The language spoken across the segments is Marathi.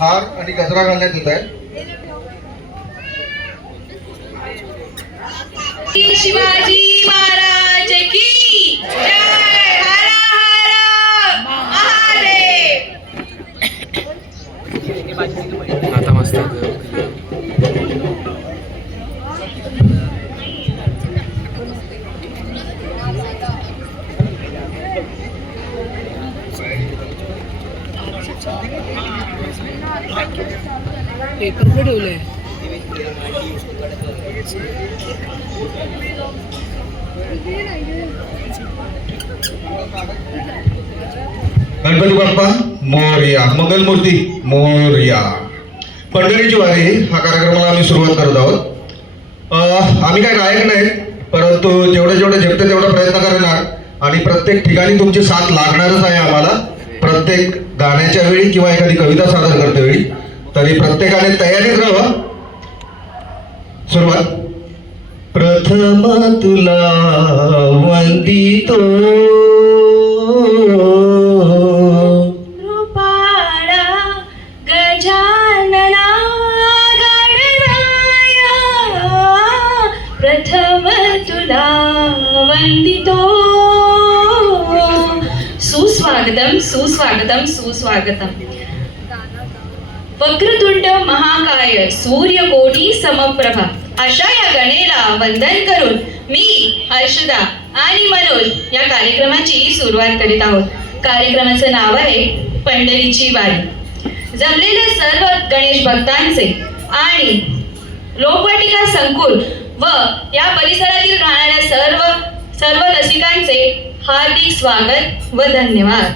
हार आणि गजरा घालण्यात येत आहे. शिवाजी महाराज की जय. हर हर महादेव. आता मस्त पेपर पे ठेवले. गणपती बाप्पा मोरया, मंगलमूर्ती मोरया. पंढरीची वारी हा कार्यक्रमाला आम्ही सुरुवात करत आहोत. आम्ही काय गायक नाही, परंतु जेवढे झेपते तेवढा प्रयत्न करणार आणि प्रत्येक ठिकाणी तुमची साथ लागणारच आहे आम्हाला. प्रत्येक गाण्याच्या वेळी किंवा एखादी कविता सादर करते वेळी तरी प्रत्येकाने तयारीत राहावं. सुरुवात. प्रथम तुला वंदितो रूपाळा गजानना गणराया. प्रथम तुला वंदितो. सुस्वागतम सुस्वागतम सुस्वागतम. वक्रतुंड महाकाय सूर्यकोटी समप्रभा अशा या गणेला वंदन करून मी हर्षदा आणि मनोज या कार्यक्रमाची सुरुवात करीत आहोत. कार्यक्रमाचं नाव आहे पंढरीची वारी. जमलेल्या सर्व गणेश भक्तांचे आणि लोकवाटिका संकुल व या परिसरातील राहणाऱ्या सर्व रसिकांचे हार्दिक स्वागत व धन्यवाद.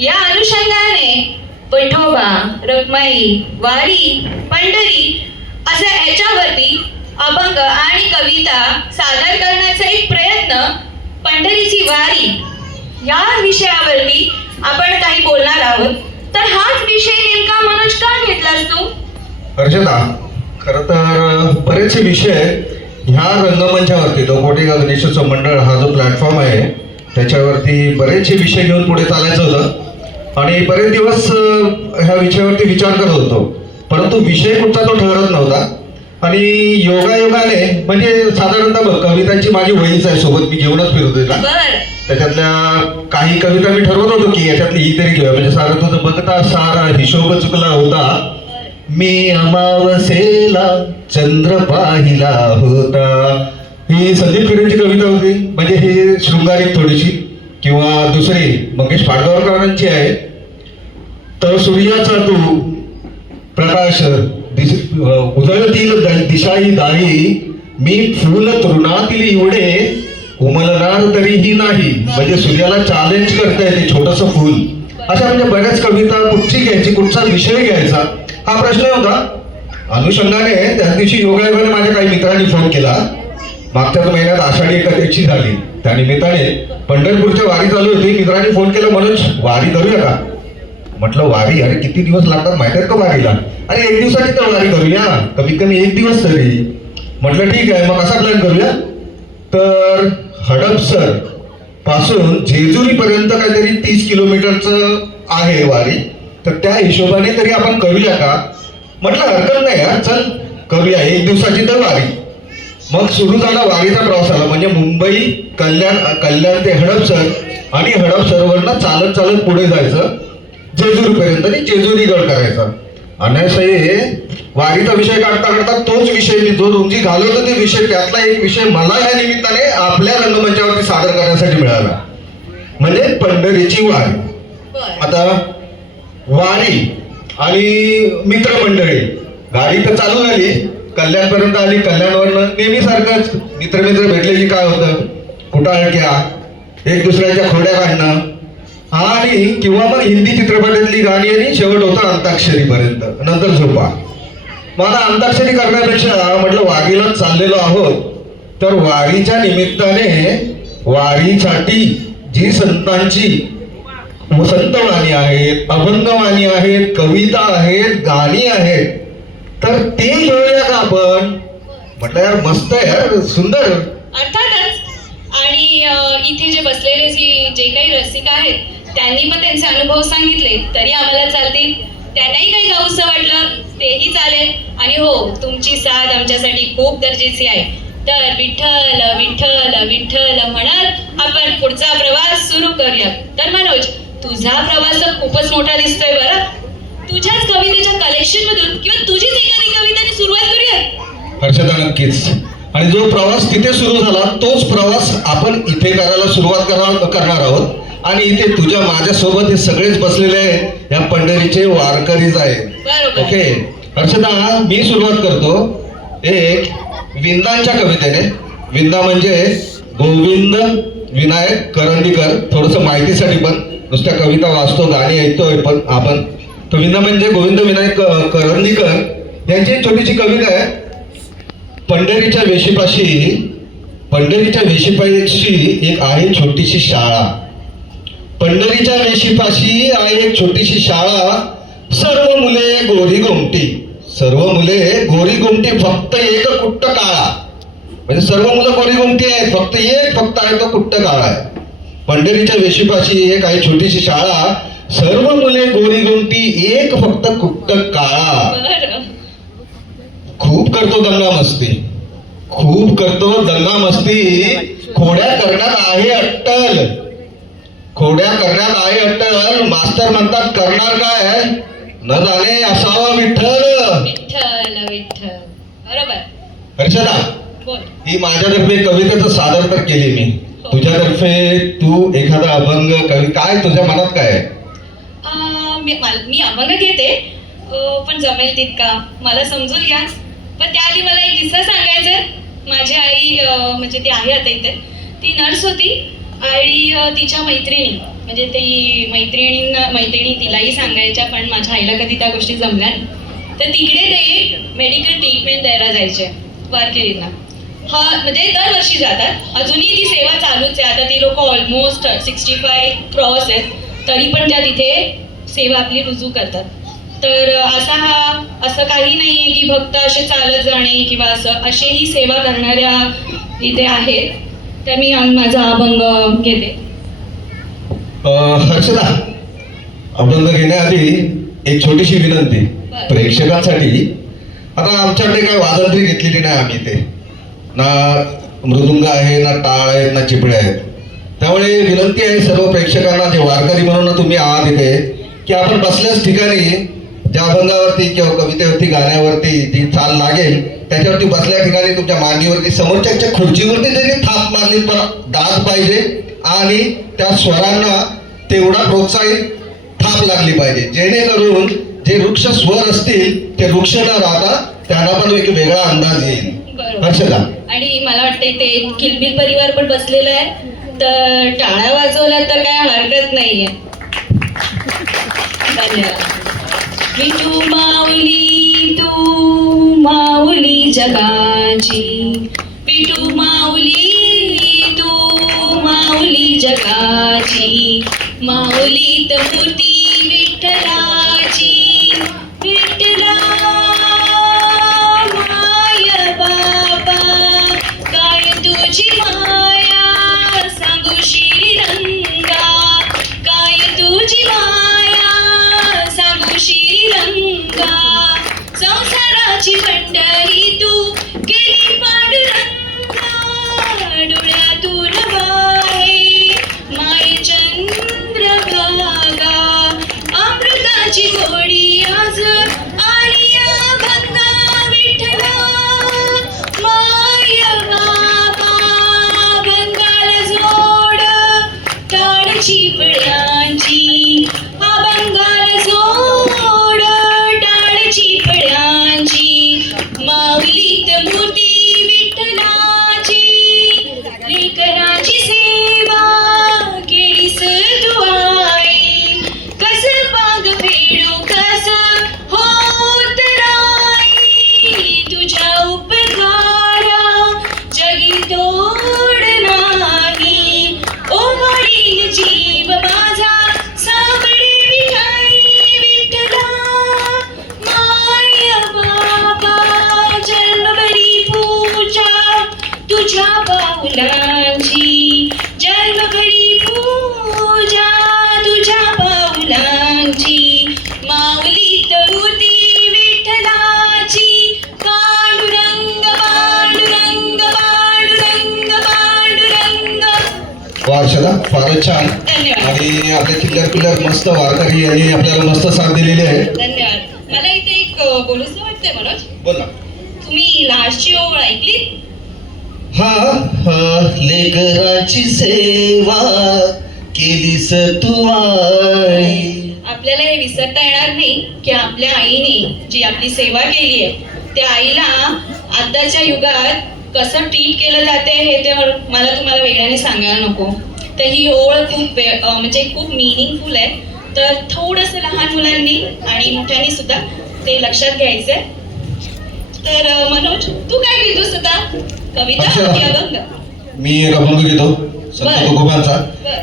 या अनुषंगाने विठोबा, रखमाई, वारी, पंढरी अशा ह्याच्यावरती अभंग आणि कविता सादर करण्याचा एक प्रयत्न पंढरीची वारी या विषयावरती आपण काही बोलणार आहोत. तर हाच विषय नेमका मनोज का घेतलास तू? हर्षदा, खरं तर बरेचसे विषय ह्या रंगमंचावरती लोकवाटिका गणेशोत्सव मंडळ हा जो प्लॅटफॉर्म आहे त्याच्यावरती बरेचसे विषय घेऊन पुढे चालायचं होतं आणि बरेच दिवस ह्या विषयावरती विचार करत होतो, परंतु विषय कुठचा तो ठरत नव्हता. आणि योगायोगाने म्हणजे साधारणतः बघ, कवितांची माझी वहीच आहे सोबत, मी घेऊनच फिरतो तिला. त्याच्यातल्या काही कविता मी ठरवत होतो की याच्यातली ही तरी घेऊया, म्हणजे सारं तुझं बघता सारा हिशोब चुकला होता. मी अमावसेला चंद्र पाहिला होता, ही संदीप खिरेंची कविता होती. म्हणजे ही शृंगारिक थोडीशी. किंवा दुसरी मंगेश पाडगावकरांची आहे, तर सूर्याचा तू प्रकाश उजळतील दिशाही दाही, मी फूल तृणातील एवढे उमलणार तरीही नाही. म्हणजे सूर्याला चॅलेंज करता येते छोटंसं फूल. अशा म्हणजे बऱ्याच कविता कुठची घ्यायची, कुठचा विषय घ्यायचा हा प्रश्न होता. अनुषंगाने त्या दिवशी योगायोगाने माझ्या काही मित्रांनी फोन केला. मागच्याच महिन्यात आषाढी एकादशी झाली, त्या निमित्ताने पंढरपूरच्या वारी चालू होती. मित्रांनी फोन केला, मनोज वारी करूया का? म्हटलं वारी, अरे किती दिवस लागतात माहिती आहेत का वारीला? अरे एक दिवसाची तर वारी करूया, कमीत कमी एक दिवस तरी. म्हटलं ठीक आहे, मग असा प्लॅन करूया. तर हडपसर पासून जेजुरी पर्यंत काहीतरी 30 किलोमीटरचं आहे वारी, तर त्या हिशोबाने तरी आपण करूया का? म्हटलं हरकत नाही यार, चल करूया, एक दिवसाची तर वारी. मग सुरू झाला वारीचा प्रवास आला. म्हणजे मुंबई कल्याण ते हडपसर आणि हडपसरवरनं चालत चालत पुढे जायचं जेजुरीपर्यंत आणि जेजुरी गड करायचा. आणि वारीचा विषय काढता काढता तोच विषय मी जो रुंजी घालवतो ते विषय, त्यातला एक विषय मला या निमित्ताने आपल्या रंगमंचावरती सादर करण्यासाठी मिळाला, म्हणजे पंढरीची वारी. आता वारी आणि मित्रमंडळी, गाडी तर चालू झाली, कल्याणपर्यंत आली. कल्याणवरनं नेहमी सारखंच मित्र भेटले की काय होतं, कुटाळक्या, एक दुसऱ्याच्या खोड्या काढणं आणि किंवा मग हिंदी चित्रपटातली गाणी आणि शेवट होता अंताक्षरीपर्यंत, नंतर झोपा. मला अंताक्षरी करण्यापेक्षा म्हटलं वारीला चाललेलो आहोत, तर वारीच्या निमित्ताने वारीसाठी जी संतांची संतवाणी आहेत, अभंगवाणी आहेत, कविता आहेत, गाणी आहेत, तर ते घेऊया का आपण? म्हटलं यार मस्त आहे यार, सुंदर. अर्थातच. आणि इथे जे बसलेले जे काही रसिक आहेत त्यांनी पण त्यांचे अनुभव सांगितले तरी आम्हाला चालतील. त्यांनाही काही गाऊसं वाटलं तेही चालेल. आणि हो, तुमची साथ आमच्यासाठी खूप गरजेची आहे. तर विठ्ठल विठ्ठल विठ्ठल म्हणत आपण पुढचा प्रवास सुरू करूया. तर मनोज, तुझा प्रवास तर खूपच मोठा दिसतोय बरं. तुझ्याच कवितेच्या कलेक्शन मधून किंवा तुझीच एखादी कविताने सुरुवात करूया. हर्षदा, नक्कीच. आणि जो प्रवास तिथे सुरू झाला तोच प्रवास आपण इथे करायला सुरुवात करणार आहोत. आणि इथे तुझ्या माझ्यासोबत हे सगळेच बसलेले आहेत, या पंढरीचे वारकरीच आहेत. बरोबर. ओके हर्षदा, मी सुरुवात करतो एक विंदांच्या कवितेने. विंदा म्हणजे गोविंद विनायक करंदीकर. थोडस माहितीसाठी पण, नुसत्या कविता वाचतो गाणी ऐकतोय पण आपण. तर विंदा म्हणजे गोविंद विनायक करंदीकर यांची एक छोटीशी कविता आहे. पंढरीच्या वेशीपाशी एक आहे छोटीशी शाळा. पंढरीच्या वेशीपाशी आहे एक छोटीशी शाळा. सर्व मुले गोरी गोमटी फक्त एक कुट्ट काळा. म्हणजे सर्व मुलं गोरी गोमटी आहेत, फक्त आहे तो कुट्ट काळा आहे. पंढरीच्या वेशीपाशी एक आहे छोटीशी शाळा. सर्व मुले गोरी गोमटी एक फक्त कुट्ट काळा. बरं. खूप करतो दंगा मस्ती. खोड्या करण्यात आहे अट्टल. मास्तर म्हणतात करणार काय न जाणे असावं विठ्ठल. विठ्ठल विठ्ठल. बरोबर. हर्षदा, बोल. ही माझ्यातर्फे कवितेचं सादर तर केली मी. तुझ्यातर्फे तू एखादा अभंग कवी, काय तुझ्या मनात काय आहे? मी अभंग घेते, पण जमेल तितका मला समजून घ्या. पण त्याआधी मला एक किस्सा सांगायचा. माझी आई म्हणजे ती आहे आता इथे, ती नर्स होती आणि तिच्या मैत्रिणी म्हणजे ती मैत्रिणी तिलाही सांगायच्या, पण माझ्या आईला कधी त्या गोष्टी जमल्या. तर तिकडे ते मेडिकल ट्रीटमेंट द्यायला जायचे वारकरींना. म्हणजे दरवर्षी जातात. अजूनही ती सेवा चालूच आहे. आता ती लोक ऑलमोस्ट 65 क्रॉस आहेत, तरी पण त्या तिथे सेवा आपली रुजू करतात. तर असं काही नाहीये की फक्त असे चालत जाणे किंवा असेही सेवा करणाऱ्या इथे आहेत. तर मी माझा अभंग घेते. हर्षदा, अभंग घेण्याआधी एक छोटीशी विनंती प्रेक्षकांसाठी. आता आमच्याकडे काय वाजंत्री घेतलेली नाही आम्ही इथे. ना मृदुंग आहे, ना टाळ आहेत, ना चिपळे आहेत. त्यामुळे विनंती आहे सर्व प्रेक्षकांना, जे वारकरी म्हणून तुम्ही आहात इथे, की आपण बसल्याच ठिकाणी ज्या अभंगावरती किंवा कवितेवरती गाण्यावरती जी चाल लागेल त्याच्यावरती बसल्या ठिकाणी तुमच्या मांडीवरती समोरच्या खुर्चीवरती जरी थाप मारली पण दाद पाहिजे आणि त्या स्वरांना तेवढा प्रोत्साहित थाप लागली पाहिजे, जेणेकरून जे वृक्ष स्वर असतील ते वृक्ष न राहता त्यांना पण एक वेगळा अंदाज येईल. हर्षदा, आणि मला वाटतं ते किलबिल परिवार पण बसलेला आहे, तर टाळ्या वाजवल्या तर काय हरकत नाहीये. धन्यवाद. विठू माऊली तू माऊली जगाची. विठू माऊली तू माऊली जगाची. माऊलीत मूर्ती विठ्ठलाची. विठ्ठला माय बाबा काय तुझी माया सांगू श्रीरंगा. काय तुझी माया सांगू श्रीरंगा. संसाराची पंढरी तू केली पांडुरंगा. डोळ्यातून वाहे माय चंद्रभागा. हर्षदा फारच छान. धन्यवाद. आणि आपले किल्लर मस्त वारकरी यांनी आपल्याला मस्त साथ दिलेली आहे. धन्यवाद. मला इथे एक बोलूसं वाटतंय मनोज. बोल ना. तुम्ही लास्टची ओळ ऐकली? लेकराची सेवा केलीस तू आई. आपल्याला हे विसरता येणार नाही की आपल्या आईने जी आपली सेवा केली आहे त्या आईला आताच्या युगात कसं ट्रीट केलं जाते हे ते मला तुम्हाला वेगळ्याने सांगायला नको. तर ही ओळ खूप म्हणजे खूप मिनिंगफुल आहे. तर थोडंसं लहान मुलांनी आणि मोठ्यांनी सुद्धा ते लक्षात घ्यायचंय. तर मनोज तू काय घेतोस आता? कविता की अभंग? मी एक अभंग घेतो संत बरं. तुकोबांचा.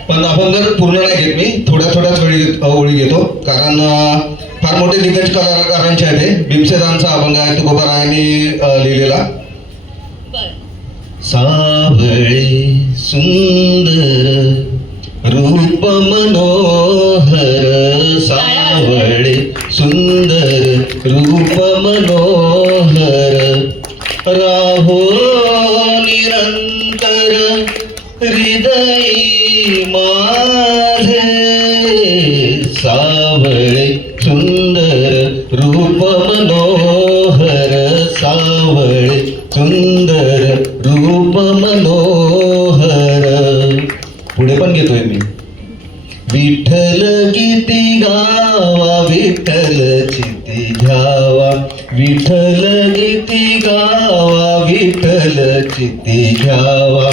पण अभंग पूर्ण नाही घेत मी, थोड्याच ओळी घेतो. कारण फार मोठे दिग्गज कलाकारांचे आहे ते. भीमसेनांचा अभंग आहे तुकोबारायांनी लिहिलेला. बरं. सावळे सुंदर रूप मनोहर, सावळे सुंदर रूप मनोहर, राहो निरंतर हृदयी माझे, सावळे सुंदर रूप मनोहर, सावळे सुंदर रूप मनोहर. पुढे पण घेतोय मी. विठ्ठल गीती गावा, विठ्ठल चिती घ्यावा, विठ्ठल गीती गावा, विठ्ठल चिती घ्यावा,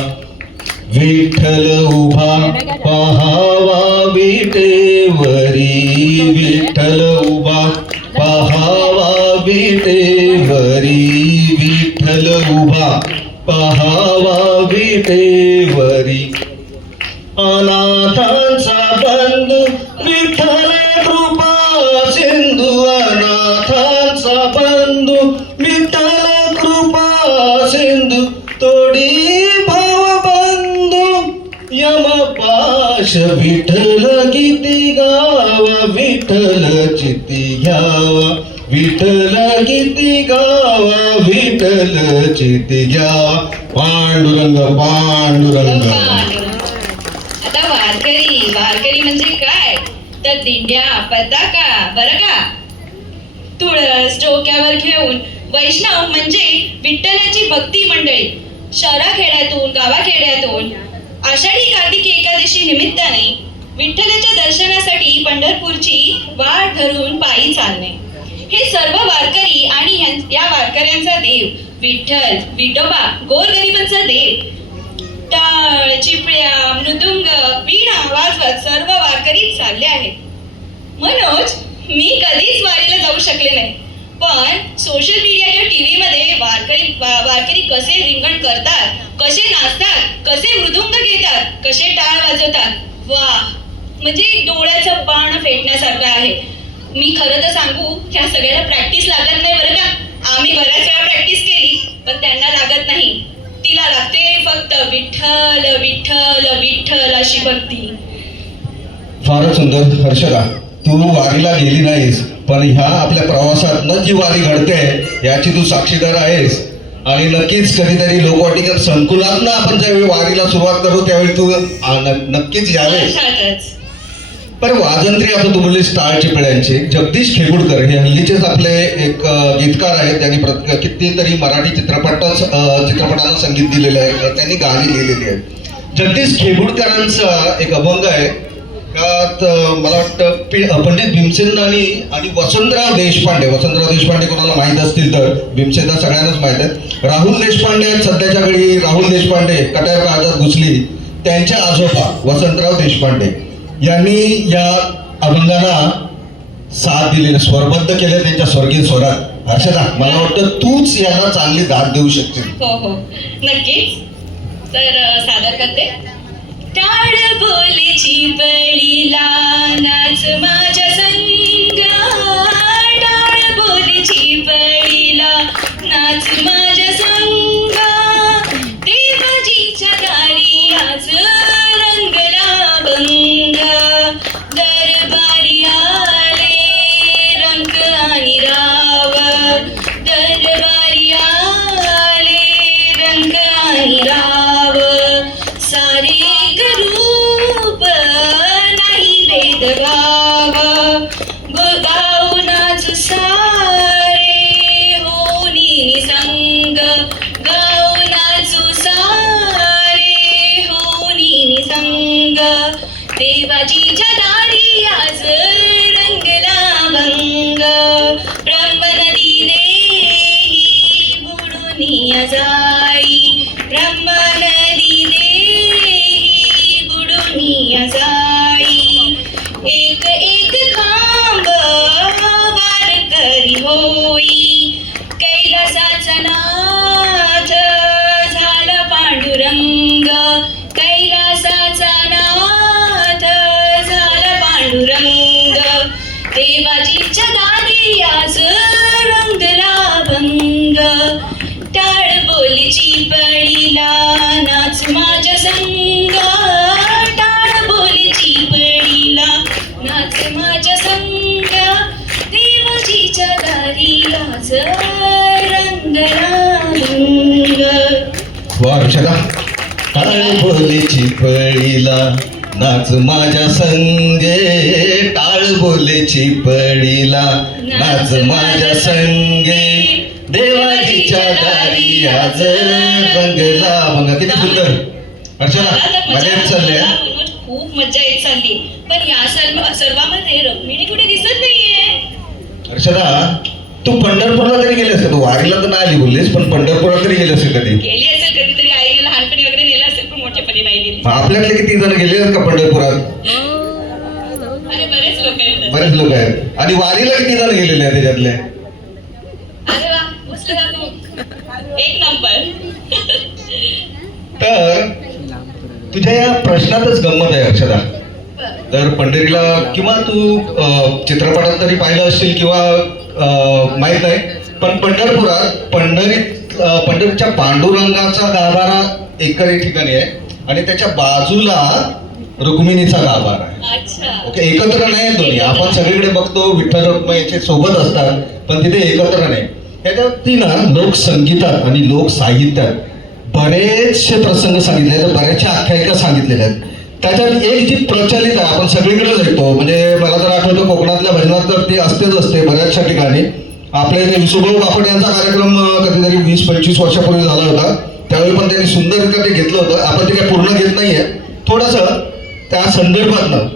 विठ्ठल उभा पहावा विटेवरी, विठ्ठल उभा पहावा विटेवरी, विठ्ठल उभा पहावा विटेवरी, अनाथांचा बंधू विठ्ठल कृपा सिंधू, अनाथांचा बंधू विठ्ठल कृपा सिंधू, तोडी भावबंधू यमपाश, विठ्ठल गीती गावा, विठ्ठल चिती घ्यावा, विठ्ठल गीती गावा, विठ्ठल चिती घ्यावा, पांडुरंग पांडुरंग. आता वारकरी म्हणजे काय? तर दिंड्या पताका बरं का. तुळस डोक्यावर घेऊन वैष्णव म्हणजे विठ्ठलाची भक्ती मंडळी शहराखेड्यातून गावाखेड्यातून आषाढी कार्तिकी एकादशी निमित्ताने विठ्ठलाच्या दर्शनासाठी पंढरपूरची वाट धरून पायी चालणे. हे सर्व वारकरी आणि या वारकऱ्यांचा देव विठ्ठल विठोबा गोरगरिबांचा देव. टाळ चिपळ्या मृदुंग वीणा वाजवत सर्व वारकरी चालले आहेत. मनोज मी कधीच वारीला जाऊ शकले नाही, पण सोशल मीडियाच्या टीव्ही मध्ये वारकरी कसे रिंगण करतात, कसे नाचतात, कसे मृदुंग घेतात, कसे टाळ वाजवतात, वा म्हणजे डोळ्याचं बाण फेटण्यासारखं आहे. मी खरं तर सांगू ह्या सगळ्याला प्रॅक्टिस लागत नाही बरं का. आम्ही बऱ्याच वेळा प्रॅक्टिस केली पण त्यांना लागत नाही. तिला लागते फक्त विठ्ठल विठ्ठल विठ्ठल अशी भक्ती. फारच सुंदर. हर्षदा, तू वारीला गेली नाहीस, पण ह्या आपल्या प्रवासात जी वारी घडते याची तू साक्षीदार आहेस. आणि नक्कीच कधीतरी लोकवाटिका संकुलात आपण ज्यावेळी वारीला सुरुवात करू त्यावेळी तू नक्कीच यावेस. अर्थातच. पण वाजंत्री आता तू बोललीस टाळ चिपळ्यांचे, जगदीश खेगुडकर हे हल्लीचेच आपले एक गीतकार आहेत. त्यांनी कितीतरी मराठी चित्रपटांना संगीत दिलेलं आहे, त्यांनी गाणी लिहिलेली आहेत. जगदीश खेगुडकरांचा एक अभंग आहे त्यात मला वाटतं पंडित भीमसेन आणि वसंतराव देशपांडे कोणाला माहीत असतील तर भीमसेनला सगळ्यांनाच माहीत आहे. राहुल देशपांडे आहेत सध्याच्या घडी. राहुल देशपांडे कटार काळजात घुसली, त्यांच्या आजोबा वसंतराव देशपांडे यांनी या अभंगाला साथ दिलेलं, स्वरबद्ध केलं त्यांच्या स्वर्गीय स्वरात. हर्षदा, मला वाटतं तूच याला चांगली दाद देऊ शकते. हो नक्कीच. तर सादर करते. टाळ बोले चिपळीला नाच माझ्या संगा, टाळ बोले चिपळीला नाच माझ्या संगा, देवाजीच्या दारी आज रंगला बंगा, दरबारी आले रंग आणि राव, दरबारी आले रंग आणि राव, सारे करू ब्रह्मनदी देही बुडुनिया जाई, ब्रह्मनदी देही बुडुनिया जाई. एक एक खांब वारकरी होई, कैलासाचा नाथ झाला पांडुरंग, कैलासाचा नाथ झाला पांडुरंग. देवाजीच्या दारी आज रंगला भंग, टाळ बोलीची पडीला नाच माझ्या संग, टाळ बोलीची पडीला नाच माझ्या संग. देवाजीच्या दारी आज रंगला भंग. वा ऋषदा, टाळ बोलेची पडीला नाच माझ्या संगे, टाळ बोलेची पडीला नाच माझ्या संगे. देवाजीच्या दारी आज रंगला भंग. किती सुंदर अर्चना, मजा येत चालली आहे. खूप मजा येत चालली, पण या सर्वांमध्ये रुक्मिणी कुठे दिसत नाहीये. अर्चना, तू पंढरपूरला तरी गेलीस का? तू वारीला तर नाही आली बोललीस, पण पंढरपूरला तरी गेलीस का कधी? गेली असेल कधीतरी, आईने लहानपणी वगैरे नेलं असेल, पण मोठेपणी नाही गेली. आपल्यातले किती जण गेले आहेत का पंढरपुरात? अरे बरेच लोक आहेत. बरेच लोक आहेत. आणि वारीला किती जण गेलेले आहेत त्याच्यातले? अरे वा, बसलं का तू? एक नंबर. तर तुझ्या या प्रश्नातच गंमत आहे अक्षरा. तर पंढरीला किंवा तू चित्रपटात तरी पाहिलं असशील किंवा माहित नाही, पण पंढरपुरात पंढरीच्या पांडुरंगाचा गाभारा एकाही ठिकाणी आहे आणि त्याच्या बाजूला रुक्मिणीचा गाभारा आहे. अच्छा. ओके, एकत्र नाही दोन्ही. आपण सगळीकडे बघतो विठ्ठल रुक्मिणी याचे सोबत असतात, पण तिथे एकत्र नाही. त्याच्यावरती ना लोकसंगीतात आणि लोकसाहित्यात बरेचसे प्रसंग सांगितले आहेत, बऱ्याचशा आख्यायिका सांगितलेल्या आहेत. त्याच्यात एक जी प्रचलित आहे, आपण सगळीकडेच ऐकतो, म्हणजे मला तर आठवतं कोकणातल्या भजनात तर ती असते बऱ्याचशा ठिकाणी. आपल्या इथे विसुभाऊ बापट यांचा कार्यक्रम कधीतरी 20-25 वर्षापूर्वी झाला होता, त्यावेळी पण त्यांनी सुंदररित्या ते घेतलं होतं. आपण ते काय पूर्ण घेत नाहीये, थोडंसं त्या संदर्भातनं.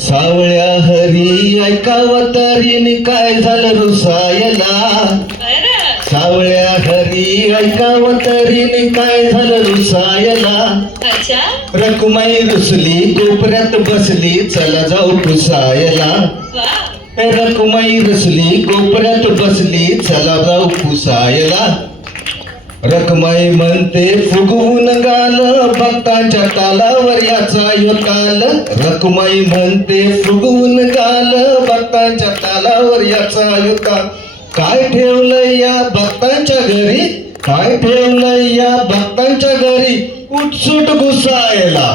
सावळ्या हरी ऐकावं तरी काय झालं रुसायला, बरं. सावळ्या हरी ऐकावं तरी काय झालं रुसायला. अच्छा. रकुमाई रुसली कोपऱ्यात बसली चला जाऊ पुसायला. वा. रकुमाई रुसली कोपऱ्यात बसली चला जाऊ पुसायला. रखमाई म्हणते फुगवून गाल भक्तांच्या तालावर याचा यो ताल. रखमाई म्हणते फुगवून गाल भक्तांच्या तालावर याचा यो ताल. काय ठेवलंय या भक्तांच्या घरी, काय ठेवलंय या भक्तांच्या घरी, उठसूट घुसायला,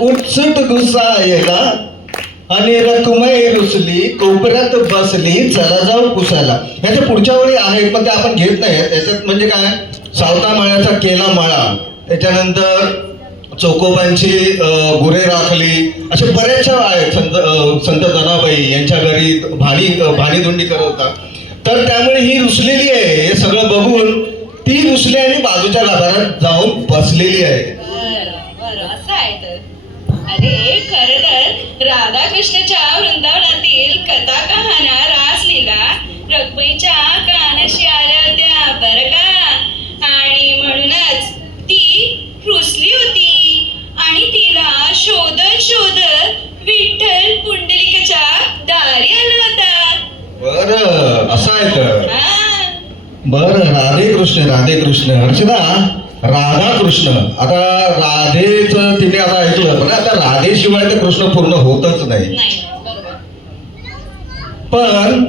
उठसूट घुसायला. आणि रखुमाई रुसली कोपऱ्यात बसली चला जाऊ पुसायला. याच्या पुढच्या वेळी आहेत पण ते आपण घेत नाही. याच्यात म्हणजे काय, सावता माळ्याचा केला माळा, त्याच्यानंतर चोकोबांची गुरे राखली, असे बऱ्याचशा आहेत. संत जनाबाई यांच्या घरी भाणी करत होता. तर त्यामुळे ही रुसलेली आहे. हे सगळं बघून ती रुसली आणि बाजूच्या गाभाऱ्यात जाऊन बसलेली आहे. बरं, असं आहे तर. अरे खरं तर राधाकृष्णाच्या वृंदावनातील कथा कहाण्या रासलीला रखुमाईच्या कानाशी आल्या होत्या बरं का. आणि म्हणूनच ती रुसली होती आणि तिला शोधत विठ्ठल पुंडलिकाच्या दारी आला होता. बरं, असं आहे तर. हा. बरं, राधे कृष्ण हर्षदा, राधाकृष्ण. आता राधेचं तिने आता ऐकलं, पण आता राधेशिवाय तर कृष्ण पूर्ण होतच नाही. नाही, बरोबर. पण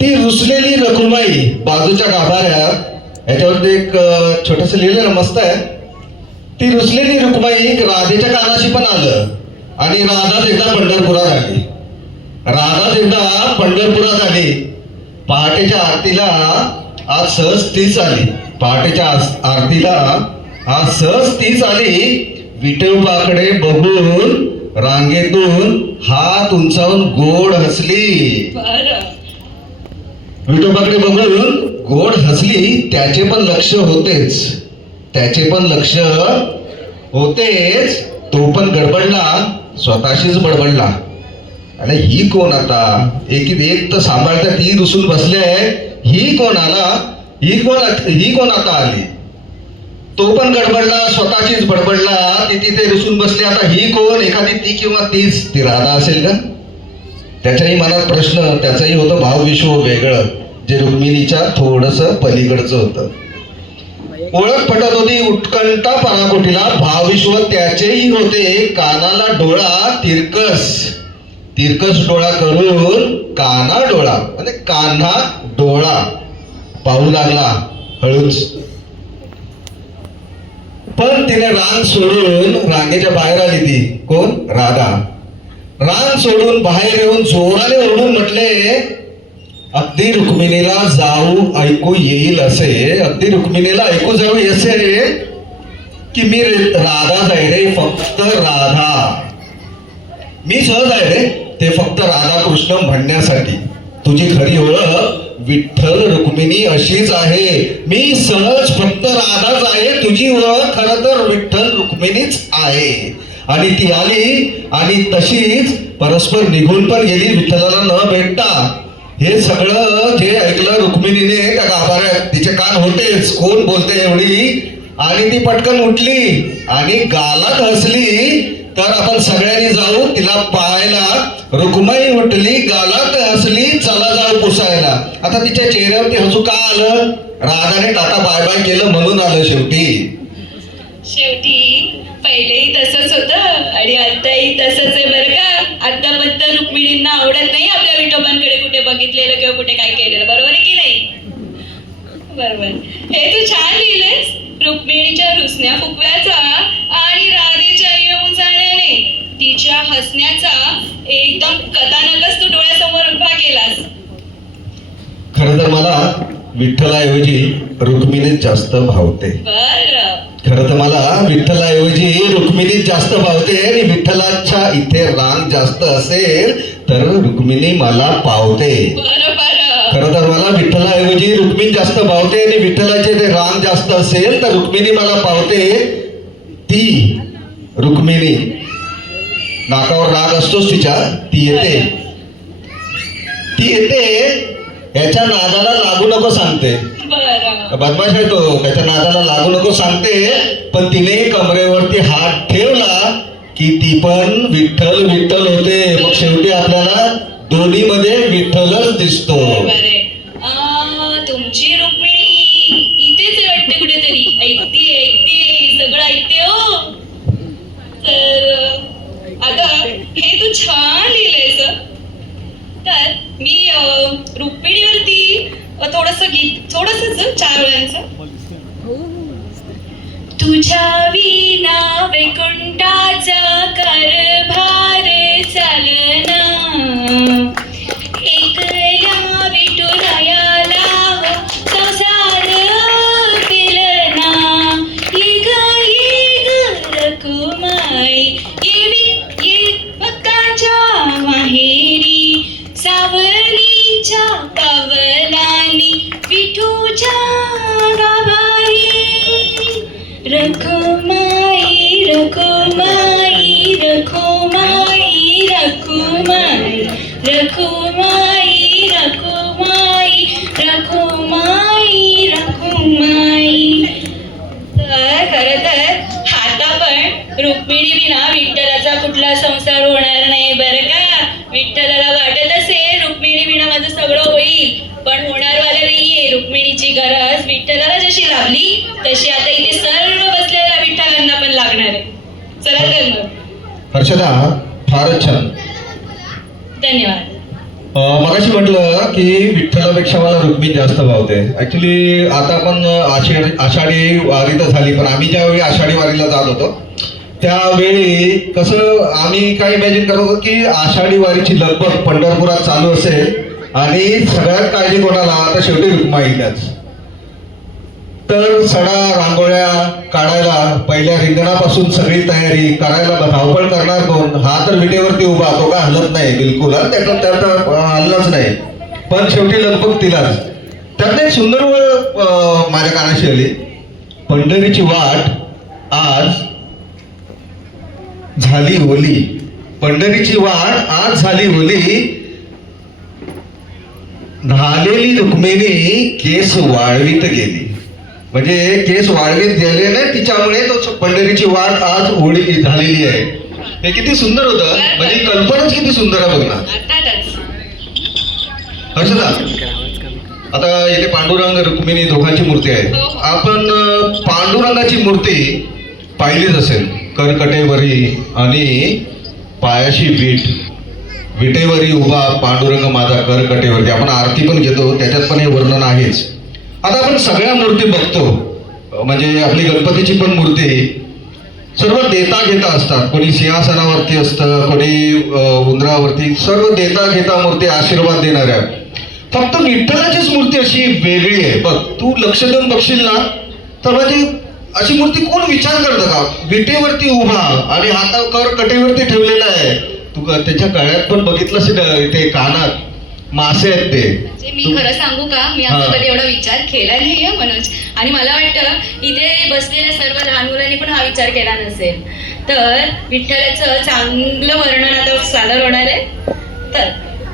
ती रुसलेली रखुमाई बाजूच्या गाभाऱ्यात, याच्यावरती एक छोटस लिहिलेलं मस्त आहे. ती रुसलेली रखुमाई राधेच्या कानाशी पण आलं आणि राधाच एकदा पंढरपुरात आली. राधाच एकदा पंढरपुरात आली. पहाटेच्या आरतीला आज सहज तीच आली. पहाटेच्या आरतीला आज सहज तीच आली. विठोबाकडे बघून रांगेतून हात उंचावून गोड हसली. बरं. विठोबाकडे बघून गोड हसली. त्याचे पण लक्ष होतेच. तो पण गडबडला, स्वतःशीच बडबडला. आणि ही कोण आता? एक तर सांभाळता ती रुसून बसले, ही कोण आला? ही कोण आता आली? तो पण गडबडला, स्वतःचीच बडबडला, ती तिथे रुसून बसली. आता ही कोण? एखादी ती किंवा तीच ती राधा असेल का? त्याच्याही मनात प्रश्न, त्याचंही होतं भावविश्व वेगळं, जे रुक्मिणीच्या थोडस पलीकडचं होतं. ओळख पटत होती उत्कंठा पराकोटीला, भावविश्व त्याचेही होते. कानाला डोळा तिरकस डोळा करून काना डोळा म्हणजे कान्हा डोळा पाहू लागला हळूच. पण तिने रांग सोडून रांगेच्या बाहेर आली. ती कोण? राधा. रांग सोडून बाहेर येऊन जोराने ओरडून म्हटले, अगदी रुक्मिणीला जाऊ ऐकू येईल असे, अगदी रुक्मिणीला ऐकू जाऊ असे की मी राधाच आहे रे, फक्त राधा. मी सहज आहे रे, ते फक्त राधा कृष्ण म्हणण्यासाठी. तुझी खरी ओळख विठ्ठल रुक्मिणी अशीच आहे. मी सहज फक्त राधाच आहे, तुझी ओळख खरं तर विठ्ठल रुक्मिणीच आहे. आणि ती आली आणि तशीच परस्पर निघून पण गेली, विठ्ठलाला न भेटता. हे सगळं जे ऐकलं रुक्मिणीने, त्या गाभाऱ्यात तिचे कान होतेच, कोण बोलते एवढी, आणि ती पटकन उठली आणि गालात हसली. तर आपण सगळ्यांनी जाऊ तिला पाहायला. रुक्माई उठली, गालात हसली, चला जाऊ पुसायला. आता तिच्या चेहऱ्यावरती हसू का आलं? राधाने टाटा बाय बाय केलं म्हणून आलं शेवटी. पहिलेही तसंच होतं आणि आताही तसंच आहे बरं का. आतापर्यंत रुक्मिणींना आवडत नाही आपल्या विठोबांकडे कुठे बघितलेलं किंवा कुठे काय केलेलं. बरोबर आहे की नाही? बरोबर. हे तू छान लिहिलंयस. रुक्मिणीच्या रुसण्या फुकव्याचा आणि राधेच्या येऊन जाण्याने तिच्या हसण्याचा एकदम कथानकच तू डोळ्यासमोर उभा केलास. खरं तर मला विठ्ठलाऐवजी रुक्मिणीच जास्त भावते. बरं. खरं तर मला विठ्ठलाऐवजी रुक्मिणीच जास्त भावते. आणि विठ्ठलाच्या इथे रांग जास्त असेल तर रुक्मिणी मला पावते. खरं तर मला विठ्ठलाऐवजी रुक्मिणी जास्त भावते आणि विठ्ठलाचे ते रांग जास्त असेल तर रुक्मिणी मला पावते. ती रुक्मिणी नाकावर राग असतोच तिच्या, ती येते याच्या नादाला लागू नको सांगते. बदमाश आहे तो, त्याच्या नादाला लागू नको सांगते. पण तिने कमरेवरती हात ठेवला की ती पण विठ्ठल विठ्ठल होते. मग शेवटी आपल्याला दोन्ही मध्ये विठ्ठलच दिसतो. तुमची रुक्मिणी इथेच वाटते कुठेतरी. ऐकते सगळं ऐकते हो. तर आता हे तू छान लिहिलंयस. तर मी रुक्मिणीवरती थोडस 4 वेळांचं. तुझ्या विना वैकुंठाचा कारभार चालना, एकल्या विठुरायाला संसार केलना. रखुमाई ये भक्ताच्या माहेरी, सावलीच्या पावलांनी विठूच्या गाभारी. रखुमाई रखुमाई रखुमाई रखुमाई रखुमाई रखुमाई रखुमाई रखुमाई. तर खरं तर आता पण रुक्मिणी विना विठ्ठलाचा कुठला संसार होणार नाही बरं का. विठ्ठलाला वाटत असेल रुक्मिणी विना माझं सगळं होईल, पण होणार वाला नाहीये. रुक्मिणीची गरज विठ्ठलाला जशी लागली तशी आता इथे सर्व बसलेल्या विठ्ठलांना पण लागणार आहे. चला तर मग. हर्षदा फारच छान. धन्यवाद. मगाशी म्हटलं की विठ्ठलापेक्षा मला रुक्मिणी जास्त भावते. ऍक्च्युली आता आपण आषाढी वारी तर झाली, पण आम्ही ज्यावेळी आषाढी वारीला जात होतो त्यावेळी कसं आम्ही काय इमॅजिन करत होतो की आषाढी वारीची लगबग पंढरपुरात चालू असेल आणि सगळ्यात काळजी कोणाला, तर शेवटी रुक्माईलाच. तर सडा रांगोळ्या काढायला पहिल्या रिंगणापासून सगळी तयारी करायला धावपळ करणार कोण? हा तर विटेवरती उभा, तो काय हलत नाही बिलकुल, त्याचा हल्लाच नाही. पण शेवटी लगबग तिलाच. त्यात एक सुंदर वेळ माझ्या कानाशी आली. पंढरीची वाट आज झाली ओली, पंढरीची वाट आज झाली ओली, न्हालेली रुक्मिणी केस वाळवीत गेली. म्हणजे केस वाळवीत गेले ना तिच्यामुळे तो पंढरीची वाट आज ओळी झालेली आहे. हे किती सुंदर होतं, म्हणजे कल्पनाच किती सुंदर आहे बघ ना. अर्थातच. हर्षदा, आता इथे पांडुरंग रुक्मिणी दोघांची मूर्ती आहे. आपण पांडुरंगाची मूर्ती पाहिलीच असेल, करकटेवरी आणि पायाशी विटेवरी उभा पांडुरंग माझा करकटेवरती. आपण आरती पण घेतो, त्याच्यात पण हे वर्णन आहेच. आता आपण सगळ्या मूर्ती बघतो, म्हणजे आपली गणपतीची पण मूर्ती सर्व देता घेता असतात. कोणी सिंहासनावरती असतं, कोणी उंदरावरती, सर्व देता घेता मूर्ती, आशीर्वाद देणाऱ्या. फक्त विठ्ठलाचीच मूर्ती अशी वेगळी आहे बघ. तू लक्ष देऊन बघशील ना तर म्हणजे अशी मूर्ती कोण विचार करतं का? विटेवरती उभा आणि हाता कर कटेवरती ठेवलेला आहे. तू त्याच्या गळ्यात पण बघितलंस ते कानात मासे आहेत ते. म्हणजे मी खरं सांगू का, मी असं कधी एवढा विचार केला नाहीये मनोज. आणि मला वाटतं इथे बसलेल्या सर्व लहान मुलांनी पण हा विचार केला नसेल. तर विठ्ठलाचं चांगलं वर्णन आता सादर होणार आहे. तर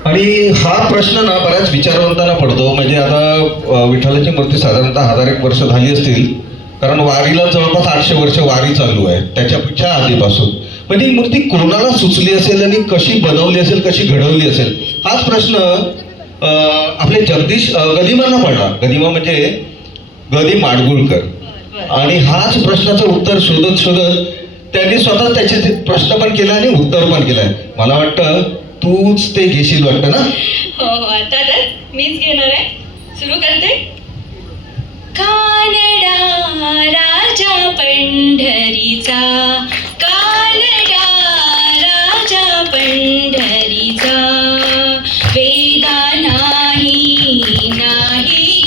आणि हा प्रश्न ना बऱ्याच विचारवंतांना पडतो. म्हणजे आता विठ्ठलाची मूर्ती साधारणतः 1001 वर्ष झाली असतील, कारण वारीला जवळपास 800 वर्ष वारी चालू आहे, त्याच्यापेक्षा आधीपासून. म्हणजे ही मूर्ती कोणाला सुचली असेल आणि कशी बनवली असेल, कशी घडवली असेल, हाच प्रश्न आपले जगदीश गदिमांना पडला. गदिमा म्हणजे गदी माडगुळकर. आणि हाच प्रश्नाचं उत्तर शोधत शोधत त्यांनी स्वतः त्याचे प्रश्न पण केला आणि उत्तर पण केलंय. मला वाटतं तूच ते घेशील वाटतं ना. हो, अर्थातच मीच घेणार आहे. सुरू करते. कानडा राजा पंढरीचा, कानडा राजा पंढरीचा, वेदा नाही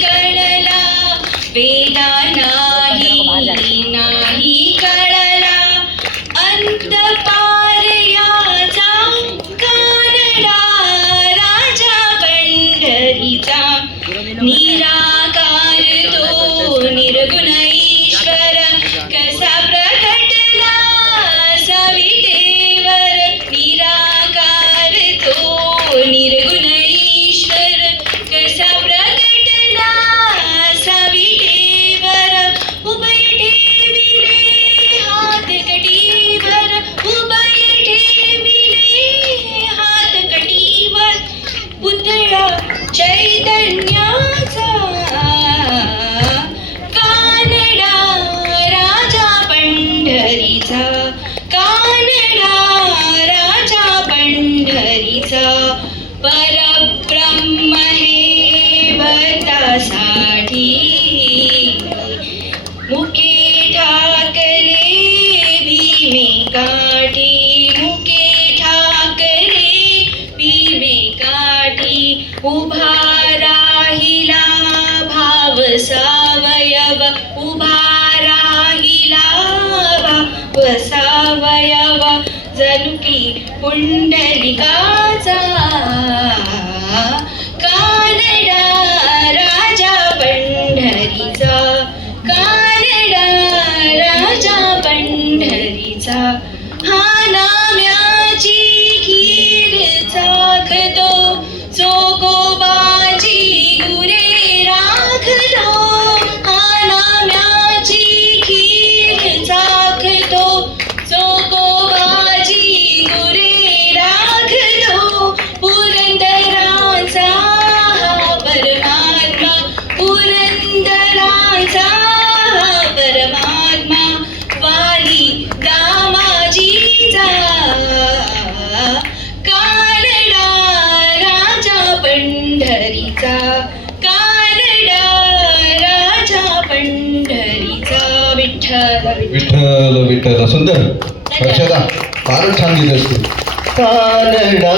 कळला, वेदा नाही कळला, अंत पार याचा, कानडा राजा पंढरीचा, निराकार तो निर्गुण ईश्वर, कसा प्रकटला सवितेवर, निराकार तो निर्गुण ईश्वर, कसा प्रकटला सवितेवर, उभय ठेविले हात कटीवर, उभय ठेविले हात कटीवर, पुतळा चैतन्याचा, कानडा राजा पंढरीचा, कानडा राजा पंढरीचा, परब्रह्म हे भक्तासाठी, मुखे ठाकले भीमे काठी, मुखे ठाकले भीमे काठी, उभा राहिला भाव सावयव, उभा राहिला भाव सावयव, जणू की पुंडलिकाचा, कानडा राजा पंढरीचा, कानडा राजा पंढरीचा, हा नाम्याची खीर चाखतो, चोकोबाची गुरे राखतो, हा नाम्याची खीर चाखतो, चोकोबाची गुरे राखतो, पुरंदराचा हा परमात्मा, पुरंदराचा हा परमात्मा, वाली दामाजीचा, कानडा राजा पंढरीचा, कानडा राजा पंढरीचा. विठ्ठल विठ्ठल विठ्ठल. सुंदर हर्षदा, फारच छान लिहिलंस तू. कानडा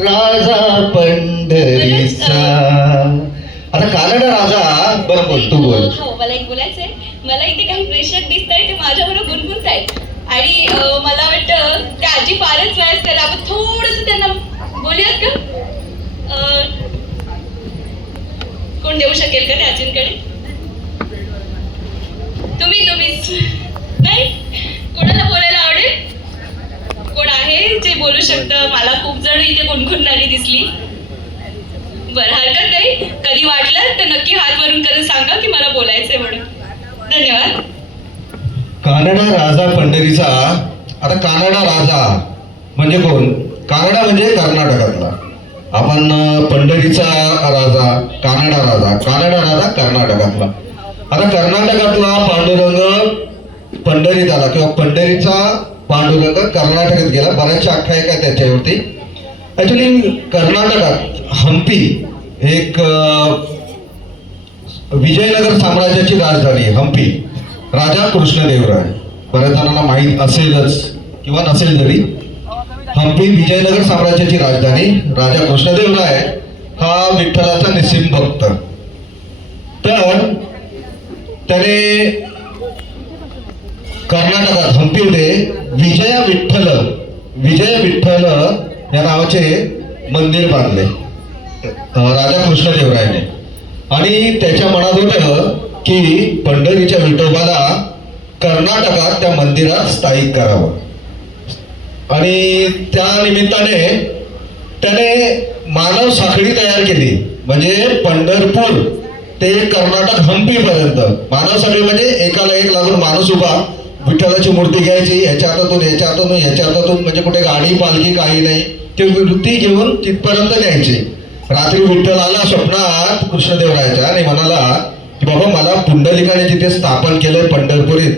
राजा पंढरीचा. आता कानडा राजा, बरं बोल, तू बोल. हो, मला एक बोलायचंय. मला इथे काही प्रेक्षक दिसत आहेत, ते माझ्याबरोबर गुणगुणतायत आणि मला वाटतं त्या आजी फारच वयस्कर, आपण थोडंसं त्यांना बोलूयात का? कोण देऊ शकेल का त्या आजींकडे? तुम्हीच नाही? कोणाला बोलायला आवडेल? कोण आहे जे बोलू शकतं. मला खूप जण इथे गुणगुणणारी दिसली. बरं, हरकत नाही. कधी वाटलं तर नक्की हात वरून करून सांगा की मला बोलायचंय म्हणून. धन्यवाद. कानडा राजा पंढरीचा. आता कानडा राजा म्हणजे कोण? कानडा म्हणजे कर्नाटकातला. आपण पंढरीचा राजा, कानडा राजा. कानडा राजा कर्नाटकातला. आता कर्नाटकातला पांडुरंग पंढरीत आला किंवा पंढरीचा पांडुरंग कर्नाटकात गेला. बऱ्याचशा आख्यायिका आहे त्याच्यावरती. ऍक्च्युली कर्नाटकात हंपी एक विजयनगर साम्राज्याची राजधानी आहे. हंपी. राजा कृष्णदेवराय, बऱ्याच जणांना माहीत असेलच किंवा नसेल तरी, हंपी विजयनगर साम्राज्याची राजधानी. राजा कृष्णदेवराय हा विठ्ठलाचा निस्सिम भक्त. तर त्याने कर्नाटकात हंपीमध्ये विजय विठ्ठल या नावाचे मंदिर बांधले राजा कृष्णदेवरायाने. आणि त्याच्या मनात होतं की पंढरीच्या विठोबाला कर्नाटकात त्या मंदिरात स्थायिक करावं. आणि त्या निमित्ताने त्याने मानव साखळी तयार केली. म्हणजे पंढरपूर ते कर्नाटक हंपीपर्यंत मानव साखळी म्हणजे एकाला एक लागून माणूस उभा, विठ्ठलाची मूर्ती घ्यायची, याच्या हातातून म्हणजे कुठे गाडी पालखी काही नाही, ती वृत्ती घेऊन तिथपर्यंत न्यायची. रात्री विठ्ठल आला स्वप्नात कृष्णदेवरायाच्या आणि म्हणाला की बाबा मला पुंडलिकाने जिथे स्थापन केलंय पंढरपुरीत,